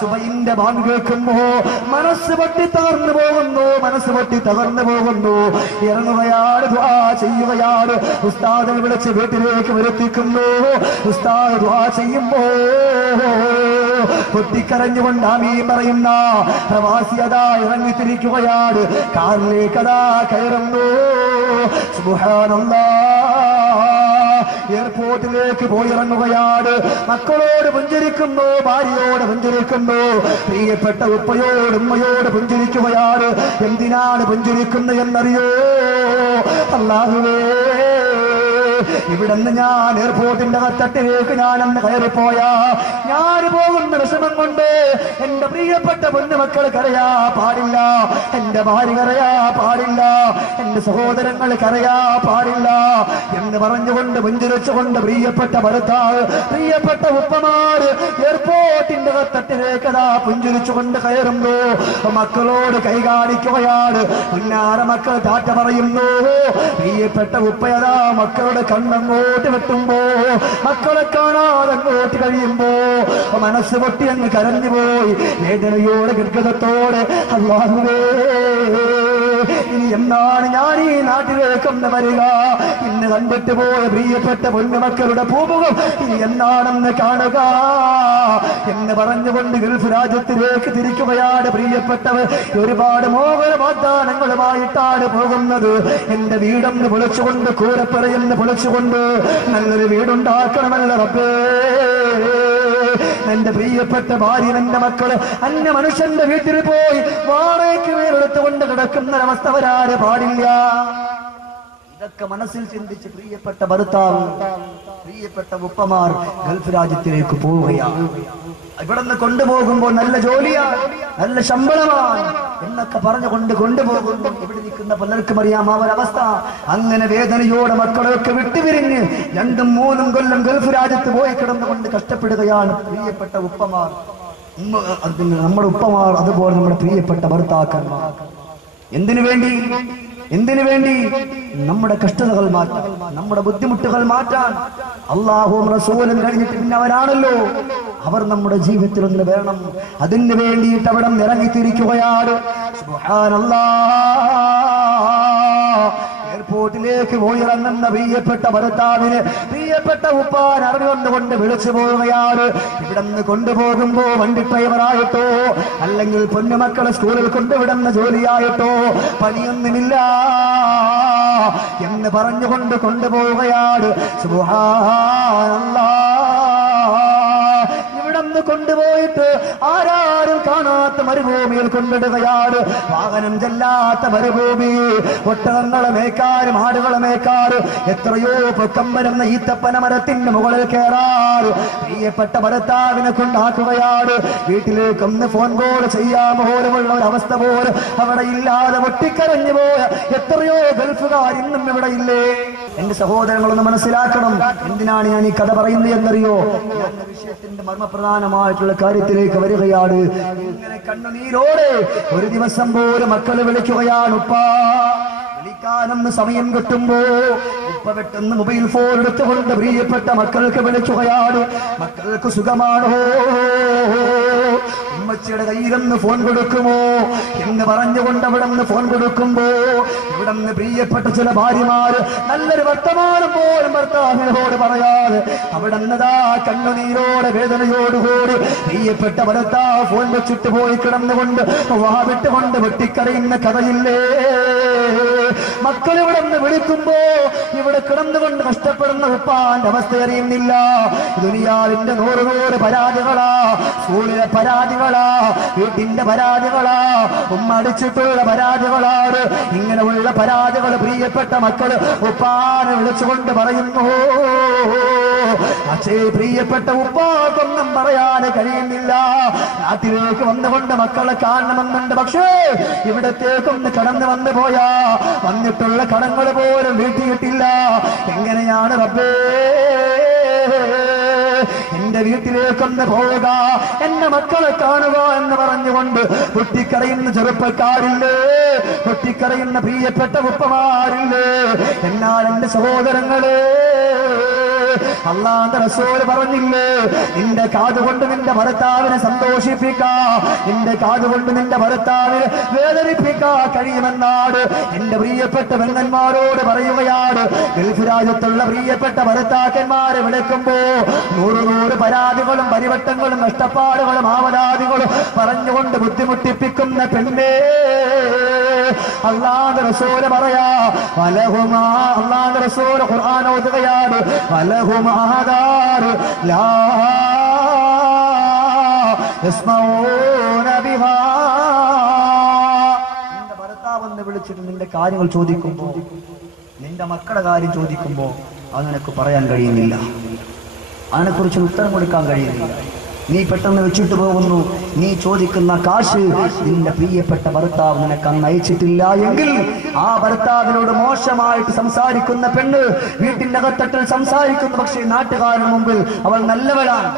സുബഹിന്റെ ബാങ്ക് കേൾക്കുമ്പോ മനസ്സ് പൊട്ടി തകർന്നു പോകുന്നു, മനസ്സ് പൊട്ടി തകർന്നു പോകുന്നു. ഇറങ്ങുകയാണ്, ദുആ ചെയ്യുകയാണ്. ഉസ്താദിനെ വിളിച്ച് വീട്ടിലേക്ക് വരുത്തിക്കുന്നു. ഉസ്താദ് ദുആ ചെയ്യുമ്പോ പൊട്ടിക്കരഞ്ഞുകൊണ്ട് ആമീൻ പറയുന്ന പ്രവാസി അതാ ഇറങ്ങിത്തിരിക്കുകയാണ്. കാറിലേക്ക് അതാ കയറുന്നു. സുബ്ഹാനല്ലാഹ്, എയർപോർട്ടിലേക്ക് പോയി ഇറങ്ങുകയാണ്. മക്കളോട് പുഞ്ചിരിക്കുന്നു, ഭാര്യയോട് പുഞ്ചിരിക്കുന്നു, പ്രിയപ്പെട്ട ഉപ്പയോട് ഉമ്മയോട് പുഞ്ചിരിക്കുകയാണ്. എന്തിനാണ് പുഞ്ചിരിക്കുന്നത് എന്നറിയോ? അല്ലാഹുവേ, ഇവിടുന്ന് ഞാൻ എയർപോർട്ടിന്റെ തട്ടിലേക്ക് ഞാനന്ന് കയറിപ്പോയാ ഞാൻ പോകുന്ന വിഷമം കൊണ്ട് എന്റെ പ്രിയപ്പെട്ട പൊന്നുമക്കൾ കരയാ പാടില്ല, എന്റെ ഭാര്യ കരയാ പാടില്ല, എന്റെ സഹോദരങ്ങൾ കരയാ പാടില്ല എന്ന് പറഞ്ഞുകൊണ്ട് പുഞ്ചിരിച്ചുകൊണ്ട് പ്രിയപ്പെട്ട ഭർത്താവ് പ്രിയപ്പെട്ട ഉപ്പമാര് എയർപോർട്ടിന്റെ തട്ടിലേക്ക് വീട്ടിലേക്കതാ പുഞ്ചിരിച്ചുകൊണ്ട് കയറുന്നു. മക്കളോട് കൈ കാണിക്കുകയാണ്. പുന്നാര മക്കൾ ടാറ്റ പറയുന്നു. പ്രിയപ്പെട്ട ഉപ്പയതാ മക്കളുടെ കണ്ണങ്ങോട്ട് വെട്ടുമ്പോ, മക്കളെ കാണാതെ അങ്ങോട്ട് കഴിയുമ്പോ മനസ്സ് പൊട്ടി അങ്ങ് കരഞ്ഞുപോയി. വേദനയോടെ ഗദ്ഗതത്തോടെ അല്ലാഹുവേ, ഇനി എന്നാണ് ഞാൻ ഈ നാട്ടിലേക്കൊന്ന് വരിക? ഇന്ന് കണ്ടിട്ട് പോയ പ്രിയപ്പെട്ട പൊന്നുമക്കളുടെ പൂമുഖം ഇനി എന്നാണെന്ന് കാണുക എന്ന് പറഞ്ഞുകൊണ്ട് ഗൾഫ് രാജ്യത്തിലേക്ക് തിരിക്കുകയാണ് പ്രിയപ്പെട്ടവർ. ഒരുപാട് മോഹന വാഗ്ദാനങ്ങളുമായിട്ടാണ് പോകുന്നത്. എന്റെ വീടൊന്ന് പൊളിച്ചുകൊണ്ട്, കൂരപ്പറയെന്ന് പൊളിച്ചുകൊണ്ട് നല്ലൊരു വീടുണ്ടാക്കണമല്ല റബ്ബേ. എന്റെ പ്രിയപ്പെട്ട ഭാര്യ, എന്റെ മക്കള് അന്യ മനുഷ്യന്റെ വീട്ടിൽ പോയി വാടകയ്ക്ക് വേറെടുത്തുകൊണ്ട് കിടക്കുന്നൊരവസ്ഥ വരാതെ പാടില്ല. ഇതൊക്കെ മനസ്സിൽ ചിന്തിച്ച് പ്രിയപ്പെട്ട ഭർത്താവ്, പ്രിയപ്പെട്ട ഉപ്പമാർ ഗൾഫ് രാജ്യത്തിലേക്ക് പോവുകയാണ്. ഇവിടുന്ന് കൊണ്ടുപോകുമ്പോൾ നല്ല ജോലിയാണ്, നല്ല ശമ്പളമാണ് എന്നൊക്കെ പറഞ്ഞുകൊണ്ട് കൊണ്ടുപോകുന്നു. ഇവിടെ നിൽക്കുന്ന പലർക്കും അറിയാം ആ ഒരവസ്ഥ. അങ്ങനെ വേദനയോടെ മക്കളെയൊക്കെ വിട്ടുപിരിഞ്ഞ് 2ഉം 3ഉം കൊല്ലം ഗൾഫ് രാജ്യത്ത് പോയി കിടന്നുകൊണ്ട് കഷ്ടപ്പെടുകയാണ് പ്രിയപ്പെട്ട ഉപ്പമാർ. നമ്മുടെ ഉപ്പമാർ, അതുപോലെ നമ്മുടെ പ്രിയപ്പെട്ട ഭർത്താക്കന്മാർ. എന്തിനു വേണ്ടി? നമ്മുടെ കഷ്ടതകൾ മാറ്റാൻ, നമ്മുടെ ബുദ്ധിമുട്ടുകൾ മാറ്റാൻ. അല്ലാഹുവും റസൂലും കഴിഞ്ഞിട്ട് പിന്നെ അവരാണല്ലോ. അവർ നമ്മുടെ ജീവിതത്തിൽ ഒന്ന് വേണം. അതിന് വേണ്ടിയിട്ട് അവിടെ ഇറങ്ങിത്തിരിക്കുകയാണ്. എയർപോർട്ടിലേക്ക് പോയിറങ്ങുന്ന പ്രിയപ്പെട്ട ഭർത്താവിന് പ്രിയപ്പെട്ട ഉപ്പാൻ അറിവന്നുകൊണ്ട് വിളിച്ചു പോവുകയാണ്. ഇവിടെ നിന്ന് കൊണ്ടുപോകുമ്പോ വണ്ടി ഡ്രൈവറായിട്ടോ അല്ലെങ്കിൽ പൊന്നുമക്കളെ സ്കൂളിൽ കൊണ്ടുവിടുന്ന ജോലിയായിട്ടോ പണിയൊന്നുമില്ല എന്ന് പറഞ്ഞുകൊണ്ട് കൊണ്ടുപോവുകയാണ്. സുബ്ഹാനല്ലാഹ്. ഇവിടന്ന് കൊണ്ടുപോയിട്ട് ആരാരും കാണാത്ത മരുഭൂമിയിൽ കൊണ്ടിടുകയാണ്. വാഹനം ചെല്ലാത്ത മരുഭൂമി. ഒട്ടകങ്ങളെ മേക്കാരും ആടുകളെ മേക്കാറ് എത്രയോ പൊക്കം വരുന്ന ഈത്തപ്പന മരത്തിന്റെ മുകളിൽ കയറാറ് പ്രിയപ്പെട്ട ഭർത്താവിനെ കൊണ്ടാക്കുകയാണ്. വീട്ടിലേക്കൊന്ന് ഫോൺ കോൾ ചെയ്യാൻ പോലുമുള്ള ഒരവസ്ഥ പോലും അവിടെ ഇല്ലാതെ പൊട്ടിക്കരഞ്ഞു പോയ എത്രയോ ഗൾഫുകാർ ഇന്നും ഇവിടെ ഇല്ലേ? എന്റെ സഹോദരങ്ങളൊന്ന് മനസ്സിലാക്കണം. എന്തിനാണ് ഞാൻ ഈ കഥ പറയുന്നത് എന്നറിയോ? വിഷയത്തിന്റെ മർമ്മപ്രധാനമായിട്ടുള്ള കാര്യത്തിലേക്ക് വരികയാണ്. ഇങ്ങനെ കണ്ണുനീരോടെ ഒരു ദിവസം പോലും മക്കളെ വിളിക്കുകയാണ്. ഉപ്പാ വിളിക്കാനെന്ന് സമയം കിട്ടുമ്പോ ഉപ്പ പെട്ടെന്ന് മൊബൈൽ ഫോൺ എടുത്തുകൊണ്ട് പ്രിയപ്പെട്ട മക്കൾക്ക് വിളിക്കുകയാണ്. മക്കൾക്ക് സുഖമാണോ? ഉമ്മച്ചിയുടെ കയ്യിലൊന്ന് ഫോൺ കൊടുക്കുമോ എന്ന് പറഞ്ഞുകൊണ്ട് അവിടെ നിന്ന് ഫോൺ കൊടുക്കുമ്പോ ഇവിടെ നിന്ന് പ്രിയപ്പെട്ട ചില ഭാര്യമാര് നല്ലൊരു വർത്തമാനം പോലും ഭർത്താവിനോട് പറയാതെ അവിടെ നിന്നതാ കണ്ണുനീരോടെ വേദനയോടുകൂടി പ്രിയപ്പെട്ട ഭർത്താവ് ഫോൺ വെച്ചിട്ട് പോയി കിടന്നുകൊണ്ട് വാവിട്ടുകൊണ്ട് വെട്ടിക്കരയുന്ന കഥയില്ലേ? മക്കൾ ഇവിടെ നിന്ന് വിളിക്കുമ്പോ ഇവിടെ കിടന്നുകൊണ്ട് കഷ്ടപ്പെടുന്ന ഉപ്പാന്റെ അവസ്ഥ അറിയുന്നില്ല. ദുനിയാവിന്റെ 100 പരാതികളാ, സ്കൂളിലെ പരാതികളാ, വീട്ടിന്റെ പരാതികളാ, ഉമ്മ അടിച്ചിട്ടുള്ള പരാതികളാണ്. ഇങ്ങനെയുള്ള പരാതികൾ പ്രിയപ്പെട്ട മക്കള് ഉപ്പാനെ വിളിച്ചുകൊണ്ട് പറയുന്നു. പക്ഷേ പ്രിയപ്പെട്ട ഉപ്പാക്കൊന്നും പറയാൻ കഴിയുന്നില്ല. നാട്ടിലേക്ക് വന്നുകൊണ്ട് മക്കളെ കാണണമെന്നുണ്ട്. പക്ഷേ ഇവിടത്തേക്കൊന്ന് കടന്നു വന്നു പോയാ വന്നിട്ടുള്ള കടങ്ങൾ പോലും വീട്ടിയിട്ടില്ല. എങ്ങനെയാണ് റബ്ബേ എന്റെ വീട്ടിലേക്കൊന്ന് പോവുക, എന്റെ മക്കളെ കാണുക എന്ന് പറഞ്ഞുകൊണ്ട് പൊട്ടിക്കരയുന്ന ചെറുപ്പക്കാരില്ലേ, പൊട്ടിക്കരയുന്ന പ്രിയപ്പെട്ട ഉപ്പമാരില്ലേ? എന്നാൽ എന്റെ സഹോദരങ്ങളെ, അല്ലാഹുവിന്റെ റസൂൽ പറഞ്ഞില്ലേ, നിന്റെ കാതുകൊണ്ട് നിന്റെ ഭർത്താവിനെ സന്തോഷിപ്പിക്കാ, നിന്റെ കാതുകൊണ്ട് നിന്റെ ഭർത്താവിനെ വേദനിപ്പിക്കാ കഴിയുമെന്നാണ് എന്റെ പ്രിയപ്പെട്ട പെങ്ങന്മാരോട് പറയുകയാണ്. ഗൾഫ് രാജ്യത്തുള്ള പ്രിയപ്പെട്ട ഭർത്താക്കന്മാരെ വിളിക്കുമ്പോ 100 പരാതികളും പരിവട്ടങ്ങളും കഷ്ടപ്പാടുകളും ആവരാതികളും പറഞ്ഞുകൊണ്ട് ബുദ്ധിമുട്ടിപ്പിക്കുന്ന പെണ്ണേ, അല്ലാഹുവിന്റെ റസൂൽ പറയാ, വലഹുമാ, അല്ലാഹുവിന്റെ റസൂൽ ഖുർആൻ ഓതുകയാണ്, വലഹുമാ ദാർ ലാ യസ്മഊന ബിഹാ. നിന്റെ ഭർത്താവെന്ന് വിളിച്ചിട്ട് നിന്റെ കാര്യങ്ങൾ ചോദിക്കുമ്പോ, നിന്റെ മക്കളുടെ കാര്യം ചോദിക്കുമ്പോ അത് നിനക്ക് പറയാൻ കഴിയുന്നില്ല, അതിനെക്കുറിച്ച് ഉത്തരം കൊടുക്കാൻ കഴിയുന്നില്ല. നീ പെട്ടെന്ന് വെച്ചിട്ട് പോകുന്നു. നീ ചോദിക്കുന്ന കാശ് നിന്റെ പ്രിയപ്പെട്ട ഭർത്താവ് നിനക്ക് അന്ന് അയച്ചിട്ടില്ല എങ്കിൽ ആ ഭർത്താവിനോട് മോശമായിട്ട് സംസാരിക്കുന്ന പെണ്ണ് വീട്ടിന്റെ അകത്തട്ടിൽ സംസാരിക്കുന്നു. പക്ഷേ നാട്ടുകാരുടെ മുമ്പിൽ അവൾ നല്ലവളാണ്.